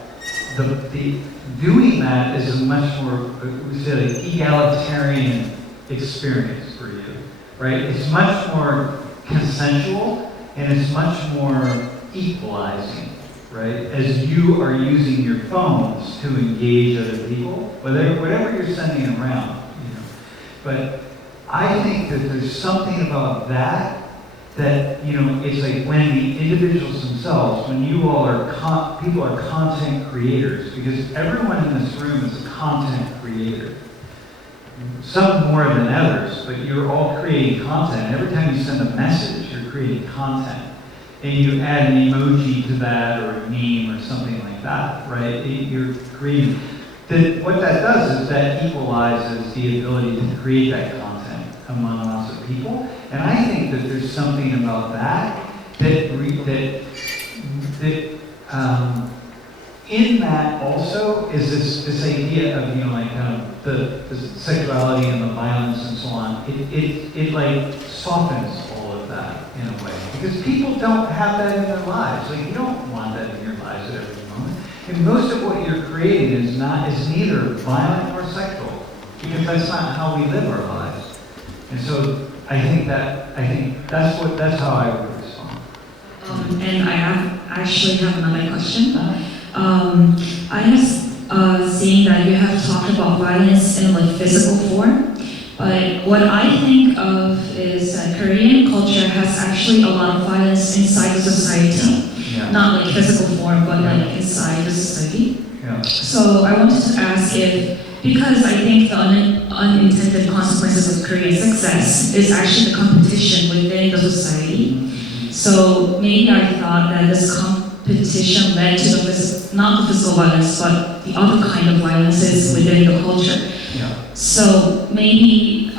the doing that is a much more, we said, an egalitarian experience for you, right? It's much more consensual and it's much more equalizing, right? As you are using your phones to engage other people, whatever you're sending around, you know. But I think that there's something about that, you know, it's like when the individuals themselves, when you all are, people are content creators, because everyone in this room is a content creator. Some more than others, but you're all creating content. Every time you send a message, you're creating content. And you add an emoji to that, or a meme, or something like that, right? You're creating. What that does is that equalizes the ability to create that content among lots of people. And I think that there's something about that in that also is this idea of, you know, like the sexuality and the violence and so on. It like softens all of that in a way, because people don't have that in their lives. Like, you don't want that in your lives at every moment. And most of what you're creating is neither violent nor sexual. because that's not how we live our lives. And so I think that's how I would respond. And I actually have another question. I was seeing that you have talked about violence in like physical form, but what I think of is that Korean culture has actually a lot of violence inside the society, Yeah. not like physical form, but like inside the society. Yeah. So I wanted to ask if, because I think the unintended consequences of Korean success is actually the competition within the society. So maybe I thought that this competition led to not the physical violence, but the other kind of violences within the culture. Yeah. So maybe,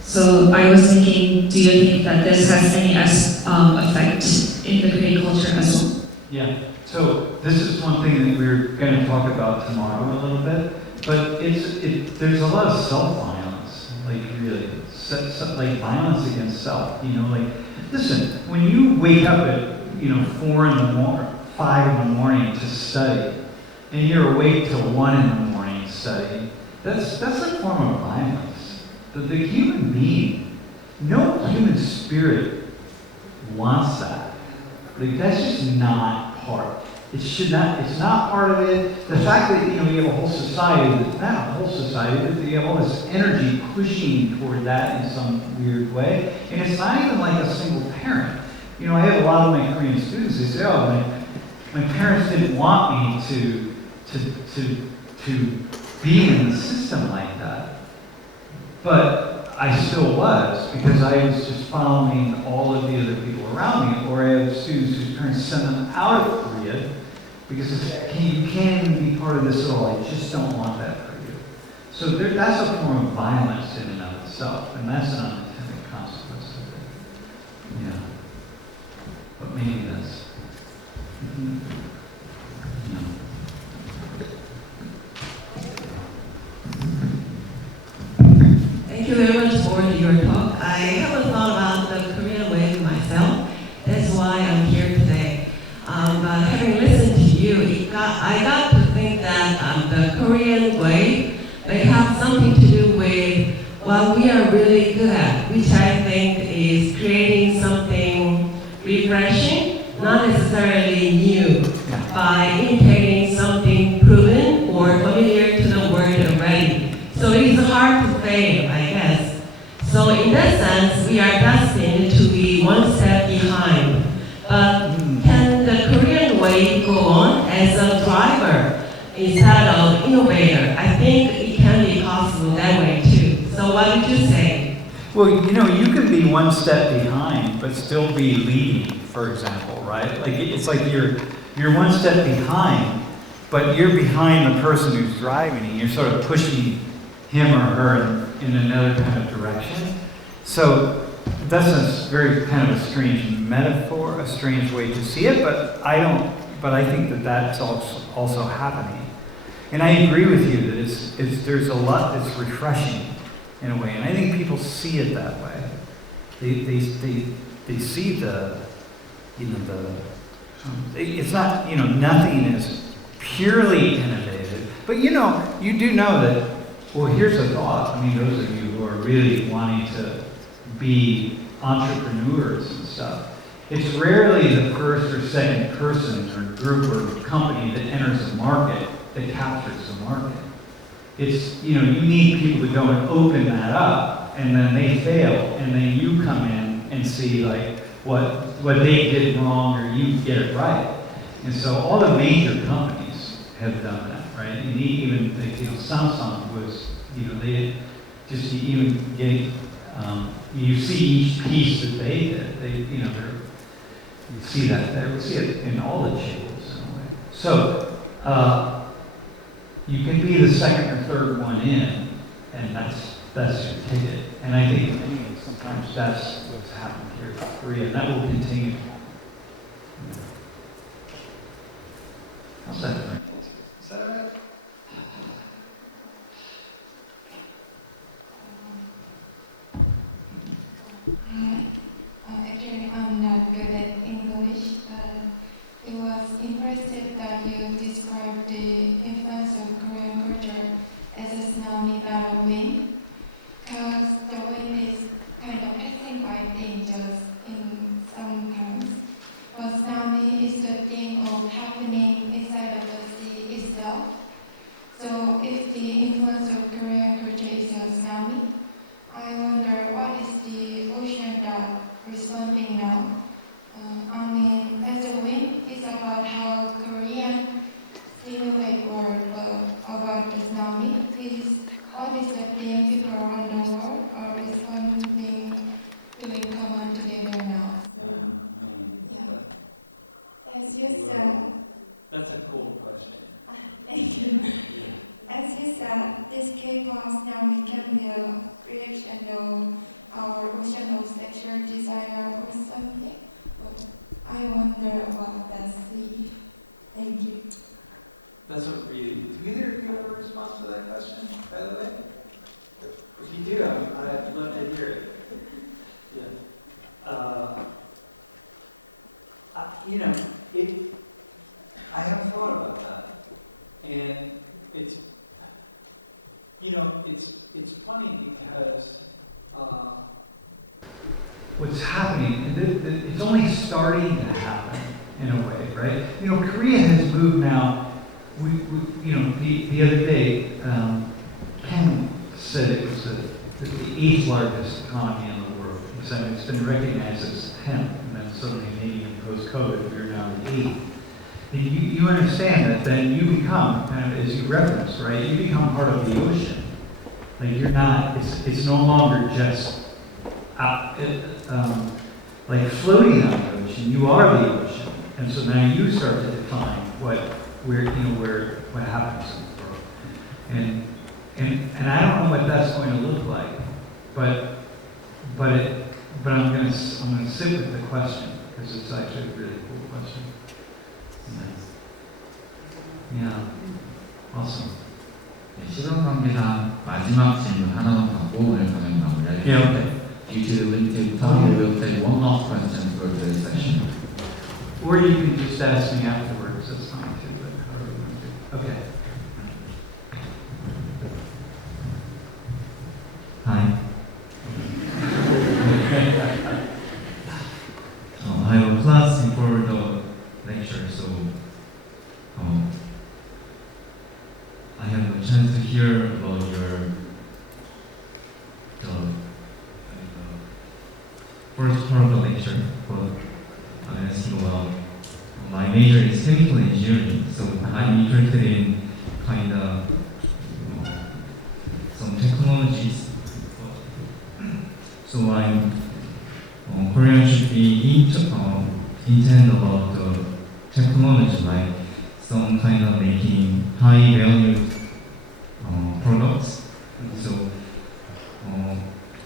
so I was thinking, do you think that this has any effect in the Korean culture as well? Yeah. So this is one thing that we're going to talk about tomorrow a little bit, but there's a lot of self-violence, like really, like violence against self. You know, like listen, when you wake up at 5 in the morning to study, and you're awake till 1 in the morning to study, that's a form of violence. The human being, no human spirit wants that. Like that's just not part. It's not part of it. The fact that you have a whole society, not a whole society, but you have all this energy pushing toward that in some weird way, and it's not even like a single parent. I have a lot of my Korean students. They say, "Oh, my parents didn't want me to be in the system like that," but I still was, because I was just following all of the other people around me. Or I have students whose parents send them out of Korea because you can't even be part of this at all. I just don't want that for you. So that's a form of violence in and of itself, and that's an unintended consequence of it. Yeah. But maybe that's... Thank you very much for your talk. I haven't thought about the Korean way myself. That's why I'm here today. But having listened to you, I got to think that the Korean way may have something to do with what we are really good at, which I think is creating something refreshing, not necessarily new, by imitating something proven or familiar to the world already. So it's hard to fail, I guess. So in that sense, we are destined to be one step behind. But can the Korean way go on as a driver instead of innovator? I think it can be possible that way too. So what would you say? Well, you can be one step behind, but still be leading, for example, right? Like it's like you're one step behind, but you're behind the person who's driving, and you're sort of pushing him or her in another kind of direction. So that's a very kind of a strange metaphor, a strange way to see it, but I think that that's also happening. And I agree with you that there's a lot that's refreshing in a way, and I think people see it that way. They see it's not, nothing is purely innovative, but you do know that. Well, here's a thought. I mean, those of you who are really wanting to be entrepreneurs and stuff, it's rarely the first or second person or group or company that enters the market that captures the market. It's, you need people to go and open that up, and then they fail, and then you come in and see like what they did wrong, or you get it right. And so all the major companies have done that. Right, and even Samsung was, they just even getting, you see each piece that they did. You see that there. We see it in all the tables in a way. So you can be the second or third one in, and that's your ticket. And I think sometimes that's what's happened here in Korea, and that will continue. How's that? Is that all right? Actually, I'm not good at English, but it was impressive that you described the influence of Korean culture what is the Korean people around the world are responding doing common together now? Yeah. As you said, That's a cool question. thank you. As you said, this K-pop now became the reaction of our ocean of sexual desire or something. But I wonder about that sleep. Thank you. That's what we, do either of you have a response to that question, by the way? If you do, I'd love to hear it. Yeah. You know, I haven't thought about that. And it's, you know, it's funny because what's happening, and it's only starting to happen in a way, right? You know, Korea has moved now. We you know, the other day, Ken said it was the 8th largest economy in the world. He said it's been recognized as 10th, and then suddenly maybe post-COVID, we're now the 8th. And you understand that then you become, kind of as you referenced, right? You become part of the ocean. Like you're not, it's no longer just like floating on the ocean. You are the ocean. And so now you start to define what happens in the world. And I don't know what that's going to look like, but I'm gonna sit with the question because it's actually a really cool question. Yeah. Awesome. 네, 시간 관계상 마지막 질문 하나만 받고 오늘 강연 마무리할게요. Yeah, okay. Due to the limited time, we will take one last question for today's session. Or you can just ask me afterwards, that's fine too, but however you want to do. Okay. Hi. I have a class before the lecture, so I have a chance to hear about the first part of the lecture, but I'm asking about my major is chemical engineering, so I'm interested in kind of some technologies. So Korean should be intend about the technology, like some kind of making high value products. So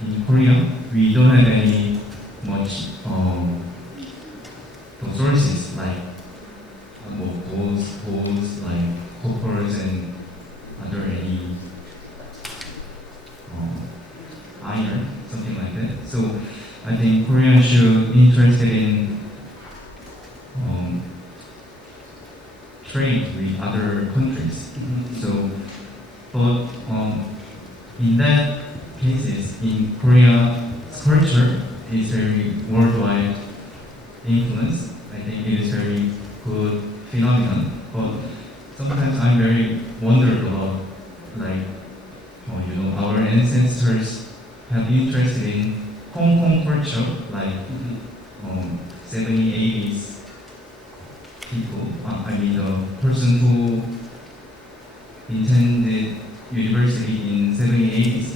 in Korea, we don't have any much sources like balls like coppers and other any iron, something like that. So I think Koreans should be interested in trade with other countries. So, but in that cases, in Korea, culture is very worldwide influence. I think it is very good phenomenon. But sometimes I'm very wondered about, like, our ancestors have interest in Hong Kong culture, like 70s, 80s people. I mean, the person who attended university in 70s, 80s,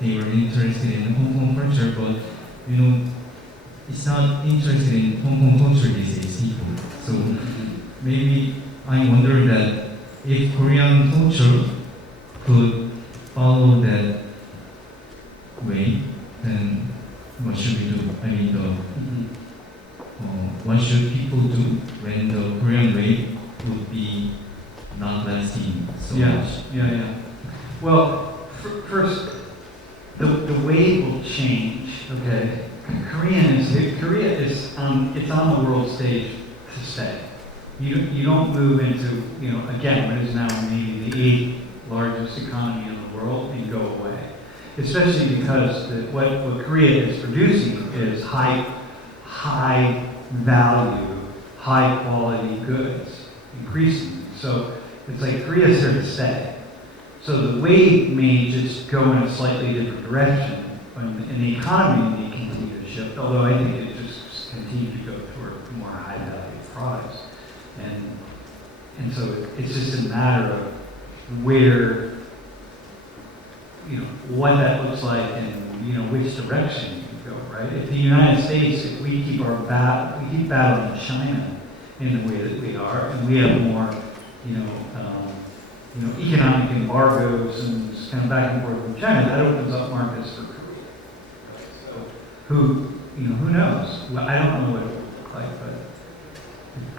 they were interested in Hong Kong culture, but it's not interested in Hong Kong culture these days, people. So maybe I wonder that if Korean culture could follow that way, then what should we do? I mean, what should people do when the Korean way would be not lasting so much? Yeah. Well, first, the way will change. Okay, Korea is it's on the world stage to stay. You don't move into again what is now maybe the 8th largest economy in the world and go away. Especially because what Korea is producing is high value, high quality goods, increasingly. So it's like Korea's here to stay. So the wave may just go in a slightly different direction, and the economy may continue to shift, although I think it just continue to go toward more high value products. And so it's just a matter of where what that looks like and, you know, which direction you can go, right? If the United States, if we keep battling China in the way that we are, and we have more, economic embargoes and just kind of back and forth with China, that opens up markets for Korea. So who knows? Well, I don't know what it will look like, but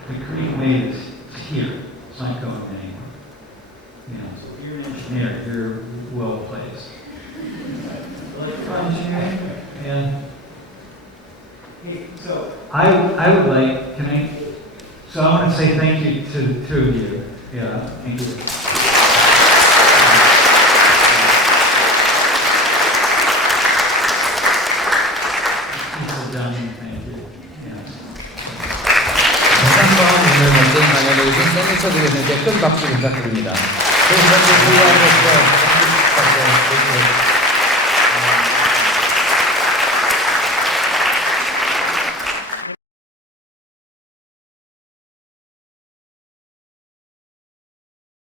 the Korean way is here. It's not going anywhere. You know, so you're an engineer, you're well placed. Engineering? Yeah. Hey, so I would like, so I want to say thank you to the two of you. Yeah, thank you. 오늘 먼저 강연해주신 리처드 교수님께 큰 박수 부탁드립니다.